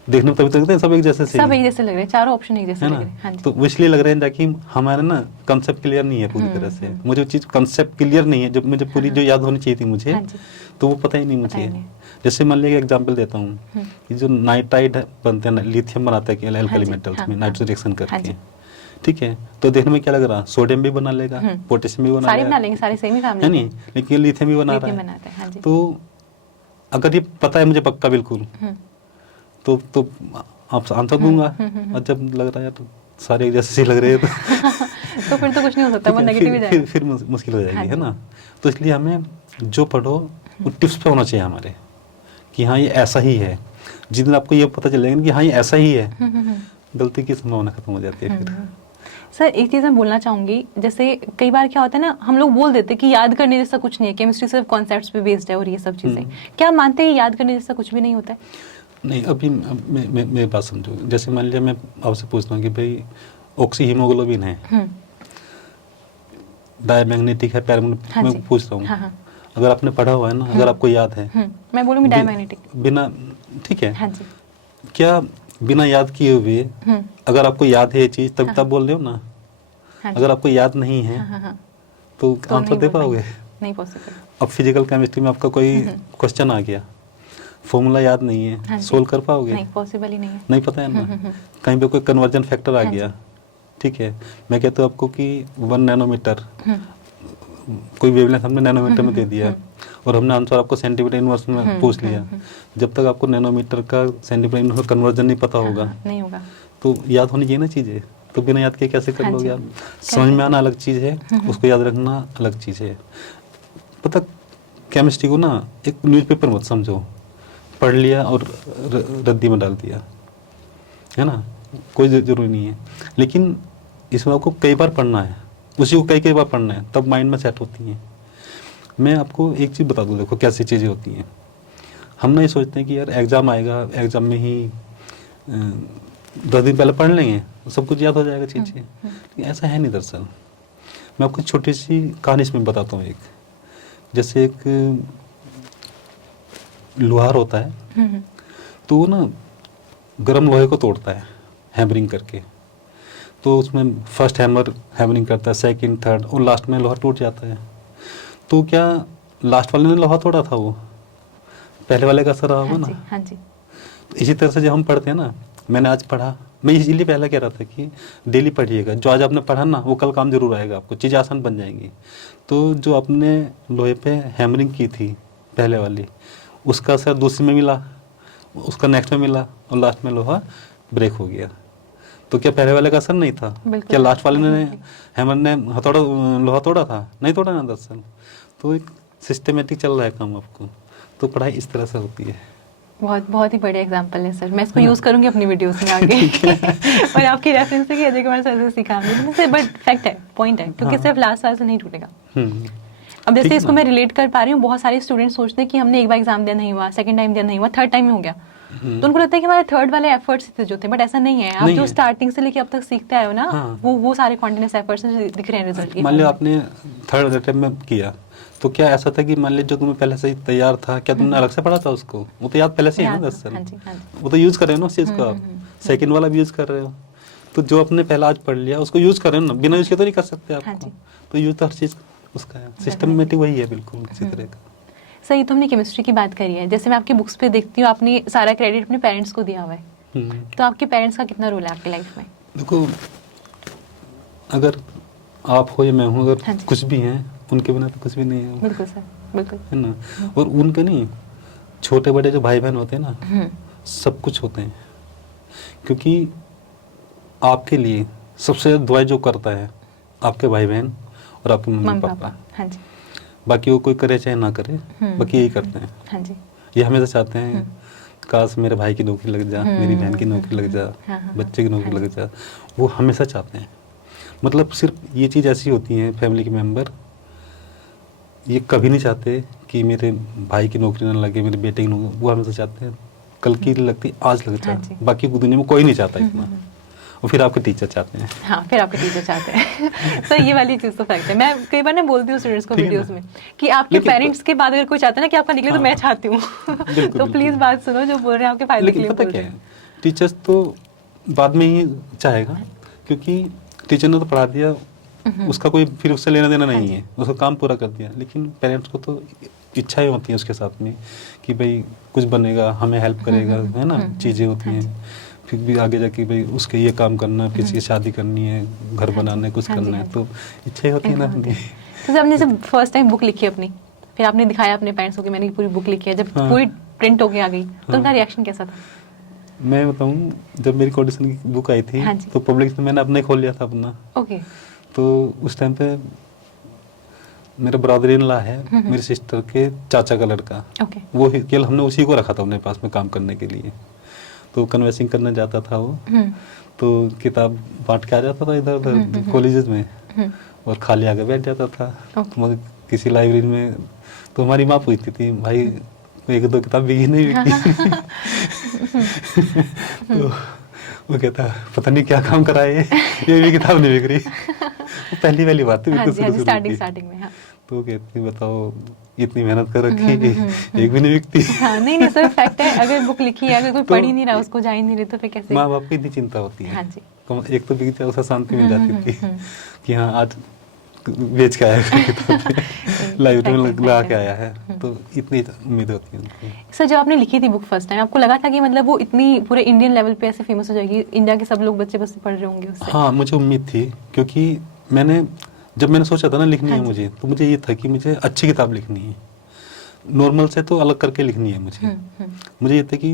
देखने में तभी लगता है सब एक जैसे सब एक जैसे लग रहे हैं, 4 ऑप्शन एक जैसे लग रहे हैं। तो वो इसलिए लग रहे हैं ताकि हमारा ना कंसेप्ट क्लियर नहीं है पूरी तरह से। मुझे वो चीज़ कंसेप्ट क्लियर नहीं है, जब मुझे पूरी जो याद होनी चाहिए थी मुझे, तो वो पता ही नहीं मुझे। जैसे मान लिया एग्जांपल देता हूँ कि जो नाइट्राइड बनते हैं, लिथियम बनाते हैं एल्काइल मेटल्स में नाइट्रोजन रिएक्शन करके, ठीक है, तो देखने में क्या लग रहा, सोडियम भी बना लेगा, पोटेशियम भी बना लेगा, सारे सेम ही फैमिली है नहीं, लेकिन लिथियम भी बना रहा है। तो अगर ये पता है मुझे पक्का बिल्कुल, तो आप आंसर दूंगा, और जब लग रहा है तो सारे एक जैसे लग रहे हैं तो फिर तो कुछ नहीं हो सकता, वो नेगेटिव ही जाएगा, फिर मुश्किल हो जाएगी, है ना। तो इसलिए हमें जो पढ़ो वो टिप्स पे होना चाहिए हमारे, कि हाँ ये ऐसा ही है। जिस दिन आपको ये पता चलेगा कि हाँ ये ऐसा ही है, गलती की संभावना खत्म हो जाती है फिर। सर एक चीज़ मैं बोलना चाहूँगी, जैसे कई बार क्या होता है ना, हम लोग बोल देते हैं कि याद करने जैसा कुछ नहीं है, केमिस्ट्री सिर्फ कॉन्सेप्ट्स पे बेस्ड है और ये सब चीज़ें, क्या मानते हैं याद करने जैसा कुछ भी नहीं होता है? नहीं, अभी मेरी बात समझो, जैसे मान लिया मैं आपसे पूछता हूँ कि भाई ऑक्सी हीमोग्लोबिन है, डायमैग्नेटिक है, पैरामैग्नेटिक, मैं पूछ रहा हूँ, अगर आपने पढ़ा हुआ है ना, अगर आपको याद है, मैं बोलूँगी डायमैग्नेटिक बिना, ठीक है, क्या बिना याद किए हुए अगर आपको याद है ये चीज़ तब तब बोल रहे हो ना, अगर आपको याद नहीं है तो आंसर दे पाओगे? नहीं पॉसिबल। अब फिजिकल केमिस्ट्री में आपका कोई क्वेश्चन आ गया, फॉर्मूला याद नहीं है, सोल्व कर पाओगे? नहीं, पॉसिबल ही नहीं है, नहीं पता है ना। कहीं पे कोई कन्वर्जन फैक्टर आ गया, ठीक है, मैं कहता हूँ आपको कि 1 नैनोमीटर, कोई वेवलेंथ हमने नैनोमीटर में दे दिया और हमने आंसर आपको सेंटीमीटर इनवर्स में पूछ लिया, जब तक आपको नैनोमीटर का सेंटीमीटर इनवर्स कन्वर्जन नहीं पता होगा, नहीं होगा, तो याद होनी चाहिए ना चीज़ें। तो बिना याद किए कैसे कर हाँ लोगे जी, आप? समझ में आना अलग चीज़ है, उसको याद रखना अलग चीज़ है। पता, केमिस्ट्री को ना एक न्यूज़पेपर मत समझो, पढ़ लिया और रद्दी में डाल दिया, है ना, कोई ज़रूरी नहीं है। लेकिन इसमें आपको कई बार पढ़ना है, उसी को कई बार पढ़ना है, तब माइंड में सेट होती हैं। मैं आपको एक चीज़ बता दूँ, देखो कैसी चीज़ें होती हैं। हम ना ये सोचते हैं कि यार एग्ज़ाम आएगा, एग्ज़ाम में ही 10 दिन पहले पढ़ लेंगे सब कुछ याद हो जाएगा चीज़ें। लेकिन ऐसा है नहीं दरअसल। मैं आपको छोटी सी कहानी इसमें बताता हूँ। एक जैसे एक लोहार होता है, तो वो ना गर्म लोहे को तोड़ता है हैमरिंग करके। तो उसमें फर्स्ट हैमरिंग करता है, सेकंड, थर्ड, और लास्ट में लोहा टूट जाता है। तो क्या लास्ट वाले ने लोहा तोड़ा था, वो पहले वाले का असर रहा होगा ना? हाँ जी। इसी तरह से जब हम पढ़ते हैं ना, मैंने आज पढ़ा, मैं इसीलिए पहले कह रहा था कि डेली पढ़िएगा। जो आज आपने पढ़ा ना, वो कल काम जरूर आएगा, आपको चीज़ें आसान बन जाएंगी। तो जो आपने लोहे पे हैमरिंग की थी पहले वाली, उसका असर दूसरी में मिला, उसका नेक्स्ट में मिला, और लास्ट में लोहा ब्रेक हो गया। तो क्या पहले वाले का असर नहीं था? क्या लास्ट वाले ने हैमर ने लोहा तोड़ा था? नहीं तोड़ा ना दरअसल। तो एक सिस्टमेटिक चल रहा है काम आपको। तो पढ़ाई इस तरह से होती है। बहुत ही बढ़िया एग्जांपल है सर, मैं इसको यूज़ करूंगी अपनी वीडियोस में आगे। और आपकी रेफरेंस से कि अजय कुमार सर से सीखा हमने, बट फैक्ट है, पॉइंट है, क्योंकि सिर्फ लास्ट साल से नहीं टूटेगा। अब जैसे इसको मैं रिलेट कर पा रही हूँ, बहुत सारे स्टूडेंट्स सोचते हैं कि हमने एक बार एग्जाम दिया नहीं हुआ, सेकंड टाइम दिया नहीं हुआ, थर्ड टाइम में हो गया, तो उनको लगता है कि हमारे थर्ड वाले एफर्ट्स थे जो थे, बट ऐसा नहीं है। आप जो स्टार्टिंग से लेके अब तक सीखते आए हो ना, वो सारे कॉन्टिन्यूस एफर्ट्स दिख रहे हैं रिजल्ट। मान लिया आपने थर्ड अटेम्प्ट में किया, तो क्या ऐसा था कि मान लीजिए जो तुम्हें पहले से ही तैयार था, क्या तुमने अलग से पढ़ा था उसको? वो तो याद पहले से ही है ना दरअसल, वो तो यूज कर रहे हो ना उस चीज़ को आप, सेकंड वाला भी यूज कर रहे हो। तो जो आपने पहला आज पढ़ लिया उसको यूज कर रहे हो ना, बिना यूज के तो नहीं कर सकते आपको। तो यूज तो हर चीज़ उसका है, सिस्टमेटिक वही है बिल्कुल इसी तरह का। सही, तो हमने केमिस्ट्री की बात करी है, जैसे मैं आपकी बुक्स पे देखती हूँ आपने सारा क्रेडिट अपने पेरेंट्स को दिया हुआ है, तो आपके पेरेंट्स का कितना रोल है आपकी लाइफ में? देखो, अगर आप हो या मैं हूँ, अगर कुछ भी हैं, उनके बिना तो कुछ भी नहीं है। बिल्कुल सर, बिल्कुल, है ना। और उनके नहीं, छोटे बड़े जो भाई बहन होते हैं ना, सब कुछ होते हैं। क्योंकि आपके लिए सबसे ज़्यादा दुआ जो करता है आपके भाई बहन और आपके मम्मी पापा। हाँ जी। बाकी वो कोई करे चाहे ना करे, बाकी यही करते हैं। हाँ जी। ये हमेशा चाहते हैं काश मेरे भाई की नौकरी लग जा, मेरी बहन की नौकरी लग जा, बच्चे की नौकरी लग जा। वो हमेशा चाहते हैं। मतलब सिर्फ ये चीज़ ऐसी होती है, फैमिली के मेम्बर ये कभी नहीं चाहते कि मेरे भाई की नौकरी ना लगे, मेरे बेटे की नौकरी। वो हमेशा चाहते हैं कल की लगती आज लग जाए। बाकी दुनिया में कोई नहीं चाहता इतना। और फिर आपके टीचर चाहते हैं। हाँ, फिर आपके टीचर चाहते हैं। सर ये वाली चीज़ तो फैक्ट है। मैं कई बार ना बोलती हूँ स्टूडेंट्स को वीडियोस में कि आपके पेरेंट्स के बाद अगर कोई चाहता है ना कि आपका निकले, तो मैं चाहती हूँ। तो प्लीज़ बात सुनो जो बोल रहे हैं, आपके फायदे के लिए बोल रहे हैं। टीचर्स तो बाद में ही चाहेगा, क्योंकि टीचर ने तो पढ़ा दिया, उसका कोई फिर उससे लेना देना नहीं है, उसका काम पूरा कर दिया। लेकिन पेरेंट्स को तो इच्छाएं होती हैं उसके साथ में कि भाई कुछ बनेगा, हमें हेल्प करेगा, है ना, चीज़ें होती हैं। फिर भी आगे जाके भाई उसके ये काम करना, किसी की शादी करनी है, घर बनाना है, कुछ करना है, तो इच्छाएं होती है ना अपनी। तो जब आपने जब फर्स्ट टाइम बुक लिखी अपनी, फिर आपने दिखाया अपने पेरेंट्स को कि मैंने पूरी बुक लिखी है, जब पूरी प्रिंट होके आ गई, तो उनका रिएक्शन कैसा था? मैं बताऊँ, जब मेरी कॉम्पिटिशन की बुक आई थी तो पब्लिक में मैंने अपने खोल लिया था अपना। ओके। तो उस टाइम पे मेरा ब्रदर इन लॉ है, मेरी सिस्टर के चाचा का लड़का, वो केवल हमने उसी को रखा था अपने पास में काम करने के लिए। तो कन्वेंसिंग करने जाता था वो, तो किताब बांट के आ जाता था इधर उधर कॉलेजेस में, और खाली आगे बैठ जाता था। मगर किसी लाइब्रेरी में तो हमारी माँ पूछती थी, भाई एक दो किताब बिकी नहीं बिकी? तो वो कहता पता नहीं क्या काम करा है, ये भी किताब नहीं बिक रही। पहली वाली बात थी स्टार्टिंग में। तो कहती बताओ इतनी मेहनत कर रखी, एक भी नहीं बिकती। हाँ, नहीं सर फैक्ट है, अगर बुक लिखी है, अगर कोई पढ़ ही नहीं रहा, उसको जा ही नहीं रही, तो फिर कैसे? माँ बाप की इतनी चिंता होती है। हाँ जी। तो एक तो बिक जाए, उसे शांति मिल जाती थी कि हाँ आज बेच के आया है, लाइब्रेरी में लगा के आया है, तो इतनी उम्मीद होती है उनको। सर जब आपने लिखी थी बुक फर्स्ट टाइम, आपको लगा था कि मतलब वो इतनी पूरे इंडियन लेवल पे ऐसे फेमस हो जाएगी, इंडिया के सब लोग बच्चे बस पढ़ रहे होंगे उससे? हाँ, मुझे उम्मीद थी, क्योंकि जब मैंने सोचा था ना लिखनी है मुझे, तो मुझे ये था कि मुझे अच्छी किताब लिखनी है, नॉर्मल से तो अलग करके लिखनी है मुझे। मुझे ये था कि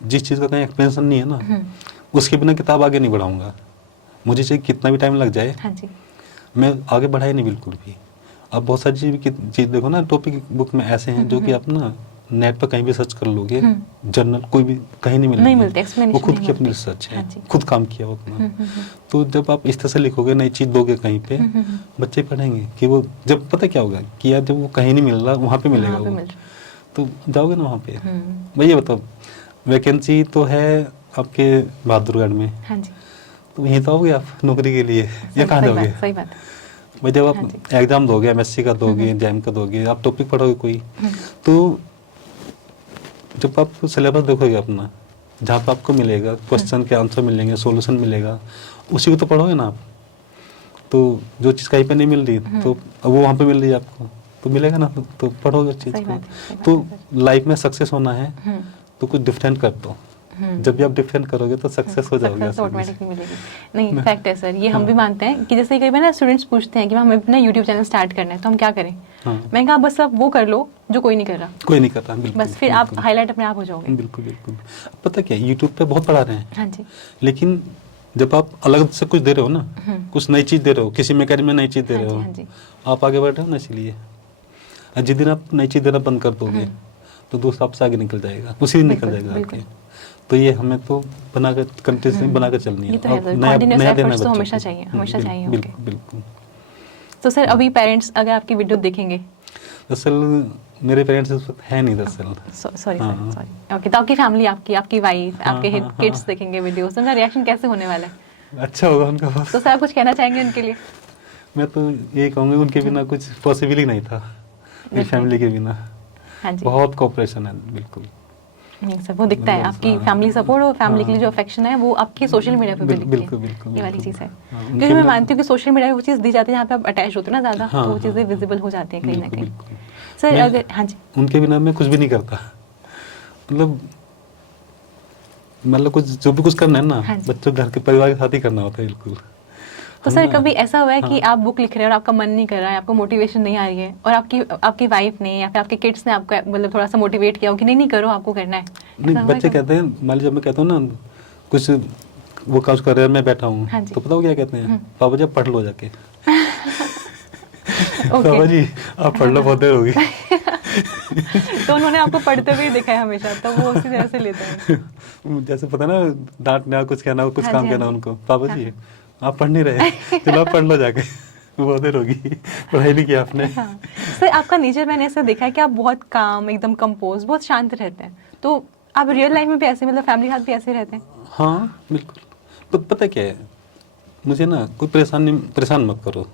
जिस चीज़ का कहीं एक्सपेंशन नहीं है ना, उसके बिना किताब आगे नहीं बढ़ाऊंगा। मुझे चाहिए कितना भी टाइम लग जाए, हाँ जी, मैं आगे बढ़ाई नहीं बिल्कुल भी। अब बहुत सारी चीज़ देखो ना, टॉपिक बुक में ऐसे हैं जो कि आप ना नेट पर कहीं भी सर्च कर लोगे, जर्नल कोई भी कहीं नहीं नहीं मिलेगी, मिलते, वो explanation खुद नहीं की अपनी मिलती। रिसर्च है, हाँ जी। खुद काम किया वो अपना। तो जब आप इस तरह से लिखोगे, नई चीज़ दोगे कहीं पे, बच्चे पढ़ेंगे कि वो, जब पता क्या होगा कि यार जब वो कहीं नहीं मिल रहा वहाँ पे मिलेगा वहाँ पे वो, मिल रहा तो जाओगे ना वहाँ पे। भैया बताओ, वैकेंसी तो है आपके बहादुरगढ़ में, हाँ जी, तो वहीं तो आओगे आप नौकरी के लिए, या कहाँ जाओगे? सही बात है। भाई जब हाँ आप जी। एग्जाम दोगे, एमएससी का दोगे, जैम का दोगे, आप टॉपिक पढ़ोगे कोई, तो जब आप सिलेबस देखोगे अपना, जहाँ पे आपको मिलेगा क्वेश्चन के आंसर मिलेंगे, सॉल्यूशन मिलेगा, उसी को तो पढ़ोगे ना आप। तो जो चीज़ कहीं पे नहीं मिल रही, तो अब वो वहाँ पे मिल रही है आपको, तो मिलेगा ना, तो पढ़ोगे उस चीज़ सही को। बात है, सही बात तो है सर। लाइफ में सक्सेस होना है तो कुछ डिफरेंट कर दो। जब भी आप डिफरेंट करोगे तो सक्सेस हो जाओगे। सक्सेस ऑटोमेटिकली मिलेगी। नहीं, फैक्ट है सर, ये हम भी मानते हैं कि जैसे कई बार ना स्टूडेंट्स पूछते हैं कि हमें अपना यूट्यूब चैनल स्टार्ट करना है, तो हम क्या करें? मैंने कहा बस आप वो कर लो जो कोई नहीं कर रहा, कोई नहीं कर रहा, बिल्कुल, बस फिर आप हाईलाइट अपने आप हो जाओगे। बिल्कुल बिल्कुल। पता क्या, यूट्यूब पे बहुत पढ़ा रहे हैं, हाँ जी, लेकिन जब आप अलग से कुछ दे रहे हो ना, कुछ नई चीज़ दे रहे हो, किसी मैकेनिज्म में नई चीज़ दे रहे हो, हाँ जी, आप आगे बढ़ रहे हो ना, इसलिए। और जिस दिन आप नई चीज़ देना बंद कर दोगे तो दोस्त आपसे आगे निकल जाएगा, उसी दिन निकल जाएगा आपके। तो ये हमें तो बनाकर कंट्रीज में बनाकर चलनी है। ये तो है सर, नया कॉन्टिन्यूअस देना है एफर्ट्स तो बच्चों हमेशा को। चाहिए, हमेशा चाहिए होंगे। बिल्कुल बिल्कुल। तो सर अभी पेरेंट्स अगर आपकी वीडियो देखेंगे, दरअसल मेरे पेरेंट्स इस वक्त है नहीं दरअसल। सॉरी सॉरी, ओके, तो आपकी फैमिली, आपकी वाइफ, आपके किड्स देखेंगे वीडियो, तो उनका रिएक्शन कैसे होने वाला है? अच्छा होगा उनका बस। तो सर आप कुछ कहना चाहेंगे उनके लिए? मैं तो ये कहूँगा, उनके बिना कुछ पॉसिबल ही नहीं था, मेरी फैमिली के बिना। हाँ जी, बहुत कोऑपरेशन है, बिल्कुल। नहीं सर, वो दिखता है आपकी फैमिली सपोर्ट और फैमिली के लिए जो अफेक्शन है वो आपकी सोशल मीडिया पे भी दिखती है। बिल्कुल बिल्कुल, ये वाली चीज़ है, उनके क्योंकि मैं बिना- मानती हूँ कि सोशल मीडिया पे वो चीज़ दी जाती है जहाँ पे आप अटैच होते हो ना ज़्यादा, हाँ, तो वो चीज़ें हाँ, विजिबल हो जाती हैं कहीं ना बिल्कुल, कहीं। बिल्कुल। सर मैं- अगर, हाँ जी, उनके बिना मैं कुछ भी नहीं करता, मतलब कुछ जो भी कुछ करना है ना, हाँ जी। बच्चों घर के परिवार के साथ ही करना होता है, बिल्कुल। तो हम सर ना- कभी ऐसा हुआ है कि हाँ। आप बुक लिख रहे हैं और आपका मन नहीं कर रहा है, आपको मोटिवेशन नहीं आ रही है, और आपकी वाइफ ने या फिर आपके किड्स ने आपको मतलब थोड़ा सा मोटिवेट किया हो कि नहीं नहीं करो, आपको करना है? नहीं, ऐसा हुआ है बच्चे कभी? कहते हैं, मान लीजिए जब मैं कहता हूँ ना कुछ, वो काज कर रहे हैं, मैं बैठा हूँ, हाँ जी। तो पता हो क्या कहते हैं, पापा जी आप पढ़ लो जाके। ओके। पापा जी आप पढ़ लो, बहुत देर होगी। तो उन्होंने आपको पढ़ते हुए देखा है हमेशा, तो वो उसी तरह से लेते हैं। जैसे पता ना, डांटना, कुछ कहना, कुछ हाँ काम जी, हाँ कहना जी। उनको, पापा जी आप पढ़ नहीं रहे, चलो आप पढ़ लो जाके, बहुत देर होगी, पढ़ाई नहीं किया आपने। हाँ। सर आपका नेचर मैंने ऐसा देखा है कि आप बहुत काम, एकदम कंपोज, बहुत शांत रहते हैं, तो आप रियल लाइफ में भी ऐसे, मतलब फैमिली के साथ भी ऐसे रहते हैं? हाँ बिल्कुल। पता क्या है, मुझे ना कोई परेशान मत करो,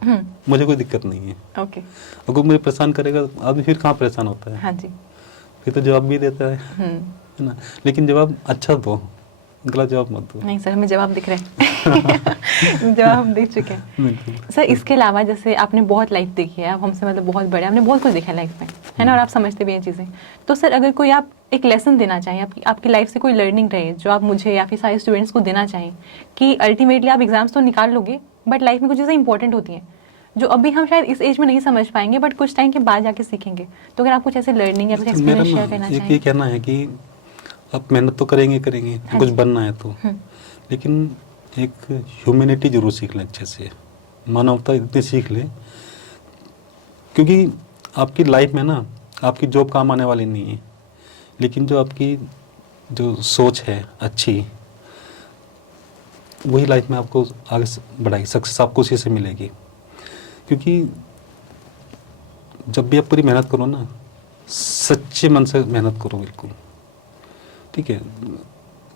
मुझे कोई दिक्कत नहीं है। ओके। अगर मुझे परेशान करेगा आदमी फिर कहाँ परेशान होता है, हाँ जी। फिर तो जवाब भी देता है ना। लेकिन जवाब अच्छा दो, गलत जवाब मत दो। नहीं सर, हमें जवाब दिख रहे हैं। जवाब हम देख चुके हैं। बिल्कुल। सर इसके अलावा जैसे आपने बहुत लाइफ देखी है, आप हमसे मतलब बहुत बड़े, आपने बहुत कुछ देखा है लाइफ में, है ना, और आप समझते भी हैं चीज़ें। तो सर अगर कोई आप एक लेसन देना चाहें, आपकी लाइफ से कोई लर्निंग रहे जो आप मुझे या फिर सारे स्टूडेंट्स को देना चाहें, कि अल्टीमेटली आप एग्जाम्स तो निकाल लोगे, बट लाइफ में कुछ चीज़ें इंपॉर्टेंट होती हैं जो अभी हम शायद इस एज में नहीं समझ पाएंगे, बट कुछ टाइम के बाद जाके सीखेंगे, तो अगर आप कुछ ऐसे लर्निंग या फिर मेरा एक्सपीरियंस शेयर ना करना एक ये चाहें? कहना है कि आप मेहनत तो करेंगे, हाँ कुछ जी। बनना है तो, लेकिन एक ह्यूमैनिटी जरूर सीख लें अच्छे से, मानवता इतनी सीख लें, क्योंकि आपकी लाइफ में ना आपकी जॉब काम आने वाली नहीं है, लेकिन जो आपकी जो सोच है अच्छी, वही लाइफ में आपको आगे बढ़ाएगी, सक्सेस आपको उसी से मिलेगी। क्योंकि जब भी आप पूरी मेहनत करो ना, सच्चे मन से मेहनत करो बिल्कुल, ठीक है,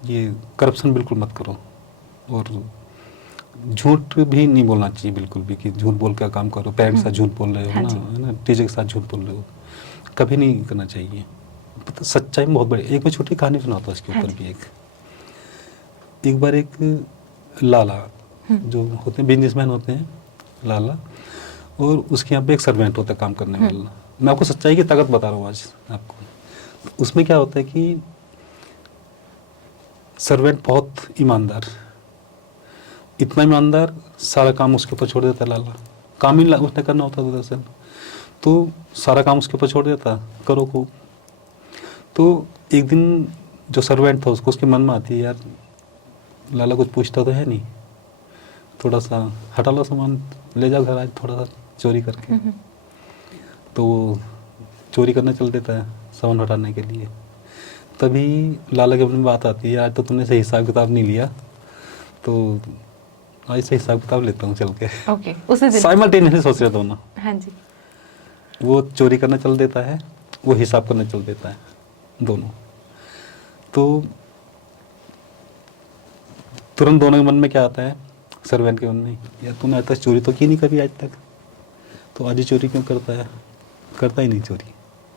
ये करप्शन बिल्कुल मत करो, और झूठ भी नहीं बोलना चाहिए बिल्कुल भी, कि झूठ बोल कर काम करो, पेरेंट्स के साथ झूठ बोल रहे हो हाँ ना, जी। है ना, टीचर के साथ झूठ बोल रहे हो, कभी नहीं करना चाहिए। पता सच्चाई में बहुत बड़ी, एक मैं छोटी कहानी सुनाता हूँ इसके हाँ ऊपर जी। भी। एक बार एक लाला, जो होते हैं बिजनेसमैन होते हैं लाला, और उसके यहाँ पे एक सर्वेंट होता है काम करने वाला। मैं आपको सच्चाई की ताकत बता रहा हूँ आज आपको। उसमें क्या होता है कि सर्वेंट बहुत ईमानदार, इतना ईमानदार, सारा काम उसके ऊपर छोड़ देता लाला, काम ही उसने करना होता था दरअसल, तो सारा काम उसके ऊपर छोड़ देता, करो खूब। तो एक दिन जो सर्वेंट था उसके मन में आती है, यार लाला कुछ पूछता तो है नहीं, थोड़ा सा हटा लो सामान, ले जाओ घर आज थोड़ा सा चोरी करके। तो वो चोरी करने चल देता है सामान हटाने के लिए। तभी लाला के मन में बात आती है, आज तो तुमने सही हिसाब किताब नहीं लिया, तो आज से हिसाब किताब लेता हूँ चल के। ओके, उसी दिन साइमल्टेनियसली सोच रहे दोनों। हाँ जी। वो चोरी करने चल देता है, वो हिसाब करने चल देता है, दोनों। तो तुरंत दोनों के मन में क्या आता है, सर्वेंट के मन में, यार तूने आज तक चोरी तो की नहीं कभी आज तक, तो आज ही चोरी क्यों करता है? करता ही नहीं चोरी।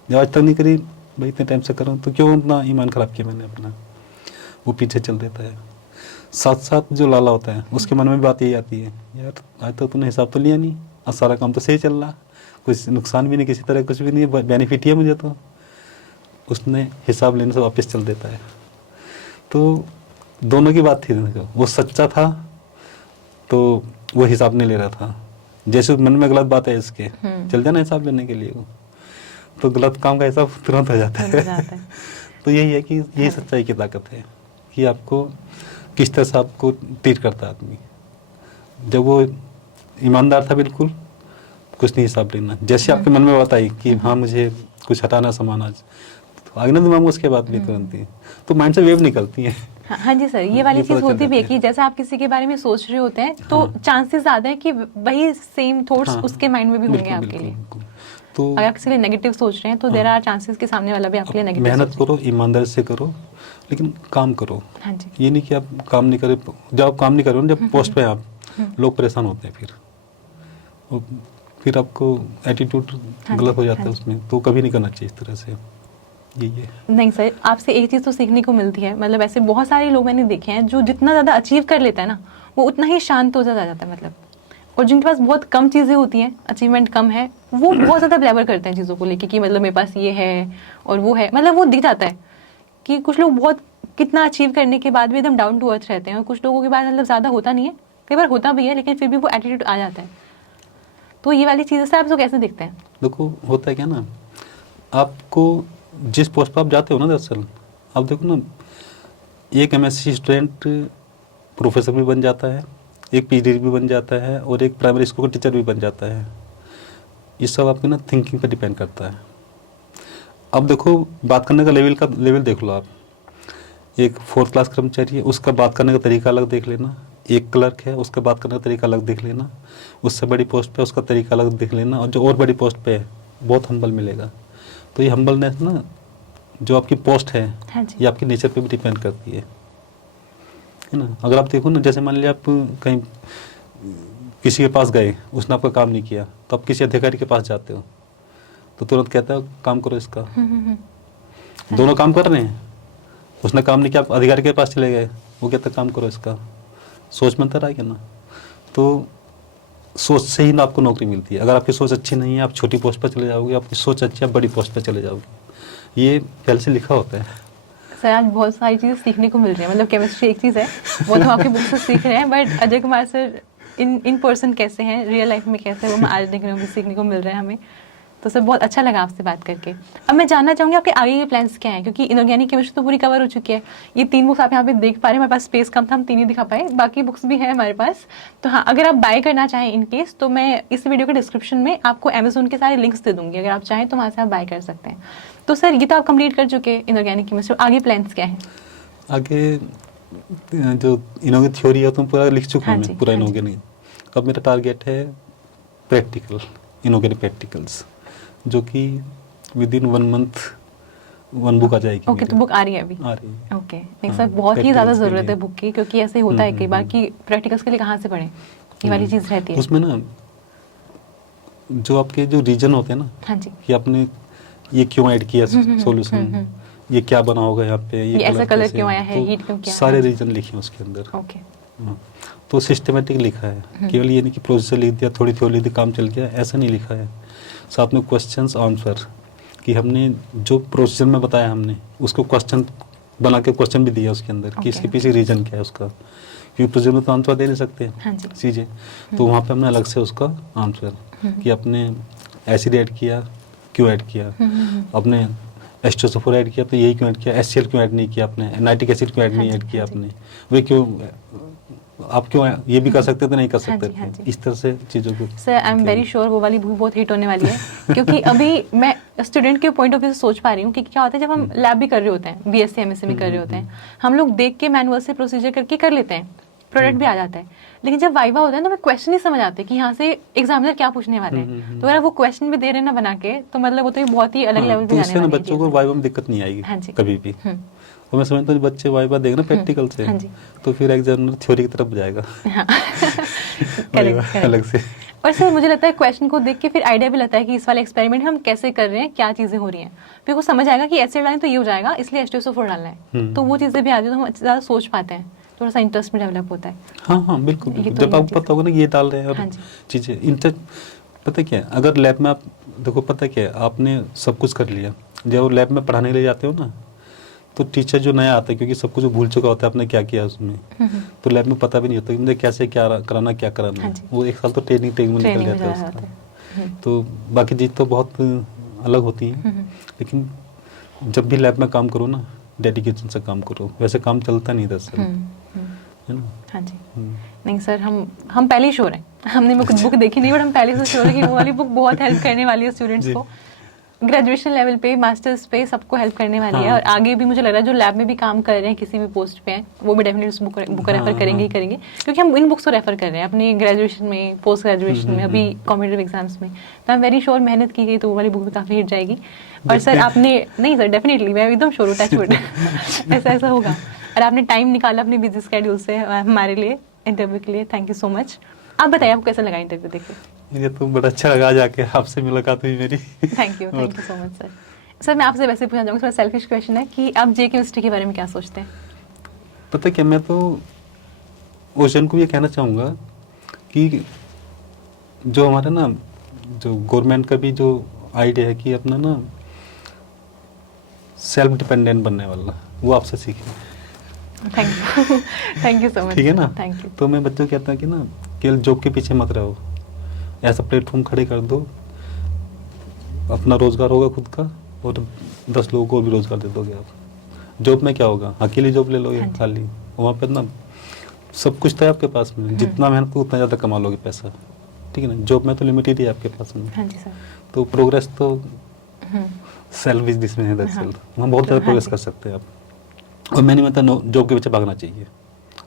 जब आज तक नहीं करी भाई, इतने टाइम से करूँ तो क्यों इतना ईमान ख़राब किया मैंने अपना? वो पीछे चल देता है। साथ साथ जो लाला होता है उसके मन में बात यही आती है, यार आज तक तूने हिसाब तो लिया नहीं, आज सारा काम तो सही चल रहा, कुछ नुकसान भी नहीं किसी तरह, कुछ भी नहीं, बेनिफिट ही है मुझे। तो उसने हिसाब लेने से वापस चल देता है। तो दोनों की बात थी, वो सच्चा था तो वो हिसाब नहीं ले रहा था। जैसे मन में गलत बात है इसके, चल जाना हिसाब लेने के लिए, वो तो गलत काम का हिसाब तुरंत हो जाता है। तो यही है कि यही सच्चाई की ताकत है कि आपको किस तरह से आपको ट्रीट करता है आदमी। जब वो ईमानदार था बिल्कुल, कुछ नहीं हिसाब लेना, जैसे आपके मन में बात आई कि हाँ मुझे कुछ हटाना सामान आज, तो आगे ना दिमाग में उसके बाद भी तुरंत ही तो माइंड से वेव निकलती है। हाँ जी सर, ये वाली चीज होती भी है कि जैसे आप किसी के बारे में सोच रहे होते हैं तो चांसेस ज्यादा है कि वही सेम थॉट्स उसके माइंड में भी होंगे आपके लिए। तो अगर आप किसी लिए नेगेटिव सोच रहे हैं तो देयर आर चांसेस कि सामने वाला भी आपके लिए नेगेटिव। मेहनत करो, ईमानदारी से करो, लेकिन काम करो। हाँ जी। ये नहीं कि आप काम नहीं करें, जब आप काम नहीं करो ना, जब पोस्ट पे आप लोग परेशान होते हैं, फिर आपको एटीट्यूड गलत हो जाता है उसमें, तो कभी नहीं करना चाहिए इस तरह से। ये नहीं सर, आपसे एक चीज़ तो सीखने को मिलती है, मतलब ऐसे बहुत सारे लोग मैंने देखे हैं जो जितना ज़्यादा अचीव कर लेता है ना, वो उतना ही शांत हो जाता है, मतलब। और जिनके पास बहुत कम चीज़ें होती हैं, अचीवमेंट कम है, वो बहुत ज़्यादा ब्लेबर करते हैं चीज़ों को लेके कि मतलब मेरे पास ये है और वो है, मतलब वो दिख जाता है कि कुछ लोग बहुत कितना अचीव करने के बाद भी एकदम डाउन टू अर्थ रहते हैं, और कुछ लोगों के पास मतलब ज़्यादा होता नहीं है, कई बार होता भी है लेकिन फिर भी वो एटीट्यूड आ जाता है। तो ये वाली चीज़ें से आप तो कैसे देखते हैं? देखो होता है क्या ना, आपको जिस पोस्ट पर आप जाते हो ना, दरअसल आप देखो ना, एक एमएससी स्टूडेंट प्रोफेसर भी बन जाता है, एक पीएचडी भी बन जाता है, और एक प्राइमरी स्कूल का टीचर भी बन जाता है। ये सब आपकी ना थिंकिंग पर डिपेंड करता है। अब देखो बात करने का लेवल देख लो आप। एक 4th क्लास कर्मचारी है, उसका बात करने का तरीका अलग देख लेना। एक क्लर्क है, उसका बात करने का तरीका अलग देख लेना। उससे बड़ी पोस्ट पे उसका तरीका अलग देख लेना, और जो और बड़ी पोस्ट पे है बहुत हम्बल मिलेगा। तो ये हम्बलनेस ना, जो आपकी पोस्ट है, ये आपके नेचर पे भी डिपेंड करती है ना। अगर आप देखो ना, जैसे मान लिया आप कहीं किसी के पास गए, उसने आपका काम नहीं किया, तो आप किसी अधिकारी के पास जाते हो तो तुरंत कहता है काम करो इसका। दोनों काम कर रहे हैं, उसने काम नहीं किया, आप अधिकारी के पास चले गए, वो कहता है काम करो इसका। सोच में अंतर आएगा ना। तो सोच से ही ना आपको नौकरी मिलती है। अगर आपकी सोच अच्छी नहीं है, आप छोटी पोस्ट पर चले जाओगे, आपकी सोच अच्छी है, आप बड़ी पोस्ट पर चले जाओगे। ये पहले से लिखा होता है। सर आज बहुत सारी चीज़ें सीखने को मिल रही है, मतलब केमिस्ट्री एक चीज़ है, वो तो हम आपकी बुक से सीख रहे हैं, but Ajay Kumar sir in person कैसे हैं, रियल लाइफ में कैसे हैं, वो मैं आज देखने को सीखने को मिल रहा है हमें। तो सर बहुत अच्छा लगा आपसे बात करके। अब मैं जानना चाहूँगी आपके आगे के प्लान्स क्या हैं, क्योंकि इनऑर्गेनिक केमिस्ट्री तो पूरी कवर हो चुकी है। ये 3 बुक्स आप यहाँ पे देख पा रहे हैं, हमारे पास स्पेस कम था, हम 3 ही दिखा पाए, बाकी बुक्स भी हैं हमारे पास। तो हाँ, अगर आप बाय करना चाहें इन केस, तो मैं इस वीडियो के डिस्क्रिप्शन में आपको अमेजोन के सारे लिंक्स दे दूँगी, अगर आप चाहें तो वहाँ से आप बाय कर सकते हैं। तो सर ये तो आप कंप्लीट कर चुके हैं इनऑर्गेनिक केमिस्ट्री, आगे प्लान्स क्या हैं? आगे जो इनऑर्गेनिक थ्योरी है तो पूरा लिख चुका हूँ मैं, पूरा इनऑर्गेनिक। अब मेरा टारगेट है प्रैक्टिकल, इनऑर्गेनिक प्रैक्टिकल्स, जो कि विद इन 1 मंथ 1 बुक आ जाएगी। ओके, तो बुक आ रही है अभी? आ रही है। ओके, नहीं सर बहुत ही ज़्यादा ज़रूरत है बुक की, क्योंकि ऐसे होता है कई बार कि प्रैक्टिकल्स के लिए कहाँ से पढ़ें, ये वाली चीज़ रहती है। उसमें ना जो आपके जो रीजन होते हैं ना, हाँ जी, कि आपने ये क्यों ऐड किया सॉल्यूशन, ये क्या बना होगा यहाँ पे, ये ऐसा कलर क्यों आया है, हीट क्यों किया, सारे रीजन लिखे हैं उसके अंदर। ओके, तो सिस्टमेटिक लिखा है, केवल ये नहीं कि प्रोसेसर लिख दिया, थोड़ी थ्योरी लिख दी, काम चल गया, ऐसा नहीं लिखा है। साथ में क्वेश्चंस आंसर, कि हमने जो प्रोसीजर में बताया हमने उसको क्वेश्चन बना के क्वेश्चन भी दिया उसके अंदर, कि इसके पीछे रीजन क्या है उसका, क्योंकि प्रोसीजर में तो आंसर दे नहीं सकते चीज़ें, तो वहाँ पे हमने अलग से उसका आंसर, कि आपने एसिड ऐड किया, क्यों ऐड किया, आपने H2SO4 ऐड किया तो यही क्यों ऐड किया, HCl क्यों ऐड नहीं किया आपने, नाइट्रिक एसिड क्यों ऐड नहीं ऐड किया आपने, वे क्यों आप क्यों ये भी कर सकते थे, नहीं कर हाँ सकते जी, हाँ थे, जी। इस तरह से चीज़ों को। Sir I am very sure वो वाली बुक बहुत हिट होने वाली है क्योंकि अभी मैं स्टूडेंट के पॉइंट ऑफ व्यू से सोच पा रही हूँ कि क्या होता है जब हम लैब भी कर रहे होते हैं, बीएससी एमएससी में कर रहे होते हैं, हम लोग देख के मैनुअल से प्रोसीजर करके कर लेते हैं, प्रोडक्ट भी आ जाता है, लेकिन जब वाइवा होता है तो हमें क्वेश्चन नहीं समझ आते कि यहाँ से एग्जामिनर क्या पूछने वाले हैं। तो अगर वो क्वेश्चन भी दे रहे हैं ना बना के, तो मतलब वो तो बहुत ही अलग लेवल पे तो जाने इससे ना वाली है बच्चों को चीज़ें। वाइवा में दिक्कत नहीं आएगी हाँ जी। कभी भी। और मैं समझता हूँ बच्चे वाइवा देख ना प्रैक्टिकल से, हाँ जी। तो फिर एग्जामिनर थ्योरी की तरफ जाएगा हाँ वाइवा अलग से। और सर मुझे लगता है क्वेश्चन को देख के फिर आइडिया भी लगता है कि इस वाले एक्सपेरिमेंट हम कैसे कर रहे हैं, क्या चीज़ें हो रही हैं, फिर वो समझ आएगा कि एसिड डालें तो ये हो जाएगा, इसलिए H2SO4 डालना है। तो वो चीज़ें भी आती है तो हम ज़्यादा सोच पाते हैं, थोड़ा सा इंटरेस्ट भी डेवलप होता है। हाँ हाँ बिल्कुल, ये बिल्कुल। तो जब आपको पता होगा ना ये डाल रहे हैं हाँ और जी। चीज़ें पता क्या है, अगर लैब में आप देखो, पता क्या है, आपने सब कुछ कर लिया, जब लैब में पढ़ाने के लिए जाते हो ना, तो टीचर जो नया आता है, क्योंकि सब कुछ भूल चुका होता है आपने क्या किया उसमें, तो लैब में पता भी नहीं होता कि मुझे कैसे क्या कराना, क्या कराना है। वो एक साल तो ट्रेनिंग में निकल जाता है उसका। तो बाकी चीज़ तो बहुत अलग होती है, लेकिन जब भी लैब में काम करो ना, डेडिकेशन से काम करो, वैसे काम चलता नहीं दरअसल, है ना। हाँ जी। नहीं सर, हम पहले ही श्योर हैं, हमने बुक देखी नहीं, बट हम पहले से श्योर है कि वो वाली बुक बहुत हेल्प करने वाली है स्टूडेंट्स को, ग्रेजुएशन लेवल पे, मास्टर्स पे, सबको हेल्प करने वाली है। और आगे भी मुझे लग रहा है जो लैब में भी काम कर रहे हैं, किसी भी पोस्ट पे हैं, वो भी डेफिनेटली उस बुक को रेफर करेंगे ही करेंगे, क्योंकि हम इन बुक्स को रेफर कर रहे हैं अपनी ग्रेजुएशन में, पोस्ट ग्रेजुएशन में, अभी कॉम्पिटिटिव एग्जाम्स में। तो आई एम वेरी श्योर मेहनत की गई तो वो वाली बुक भी काफ़ी हिट जाएगी। और सर आपने, नहीं सर डेफिनेटली, मैं एकदम श्योर हूँ, टच वुड ऐसा होगा। और आपने टाइम निकाला अपने बिजी स्केड्यूल से हमारे लिए इंटरव्यू के लिए, थैंक यू सो मच। आप बताइए आपको कैसा लगा इंटरव्यू देख के? ये तो बड़ा अच्छा लगा जाके आपसे मुलाकात हुई मेरी। Thank you so much sir. Sir मैं आपसे वैसे पूछना चाहूँगा, थोड़ा सेल्फिश क्वेश्चन है कि आप जे केमिस्ट्री के बारे में क्या सोचते हैं? पता क्या, मैं तो ओशन को ये कहना चाहूँगा कि जो हमारा ना, जो गवर्नमेंट का भी जो आइडिया है कि अपना ना सेल्फ डिपेंडेंट बनने वाला, वो आपसे सीखे। Thank you so much. ठीक है ना। Thank you. तो मैं बच्चों को कहता हूँ कि ना, केवल जॉब के पीछे मत रहो, ऐसा प्लेटफॉर्म खड़े कर दो, अपना रोजगार होगा खुद का, और 10 लोगों को भी रोजगार दे दोगे आप। जॉब में क्या होगा, अकेली जॉब ले लोगे खाली, वहाँ पे ना सब कुछ था आपके पास में, जितना मेहनत करो उतना ज़्यादा कमा लोगे पैसा, ठीक है ना। जॉब में तो लिमिटेड ही है आपके पास में। हाँ जी सर। तो प्रोग्रेस तो सेल्फ बिजनेस में है दरअसल, वहाँ बहुत ज़्यादा प्रोग्रेस कर सकते हैं आप। और मैं नहीं मानता जॉब के पीछे भागना चाहिए,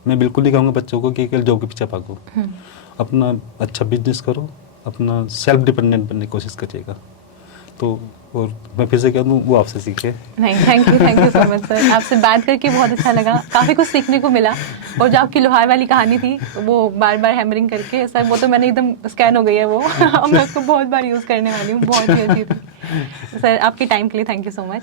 मैं बिल्कुल नहीं कहूँगा बच्चों को कि केवल जॉब के पीछे भागो, अपना अच्छा बिजनेस करो, अपना सेल्फ डिपेंडेंट बनने की कोशिश करिएगा। तो और मैं फिर से कह दूँ, वो आपसे सीखे। नहीं, thank you so much sir, आपसे बात करके बहुत अच्छा लगा, काफ़ी कुछ सीखने को मिला। और जो आपकी लोहार वाली कहानी थी, वो बार बार हैमरिंग करके सर, वो तो मैंने एकदम स्कैन हो गई है वो और मैं उसको बहुत बार यूज़ करने वाली हूँ, बहुत ही अच्छी थी। सर आपके टाइम के लिए थैंक यू सो मच।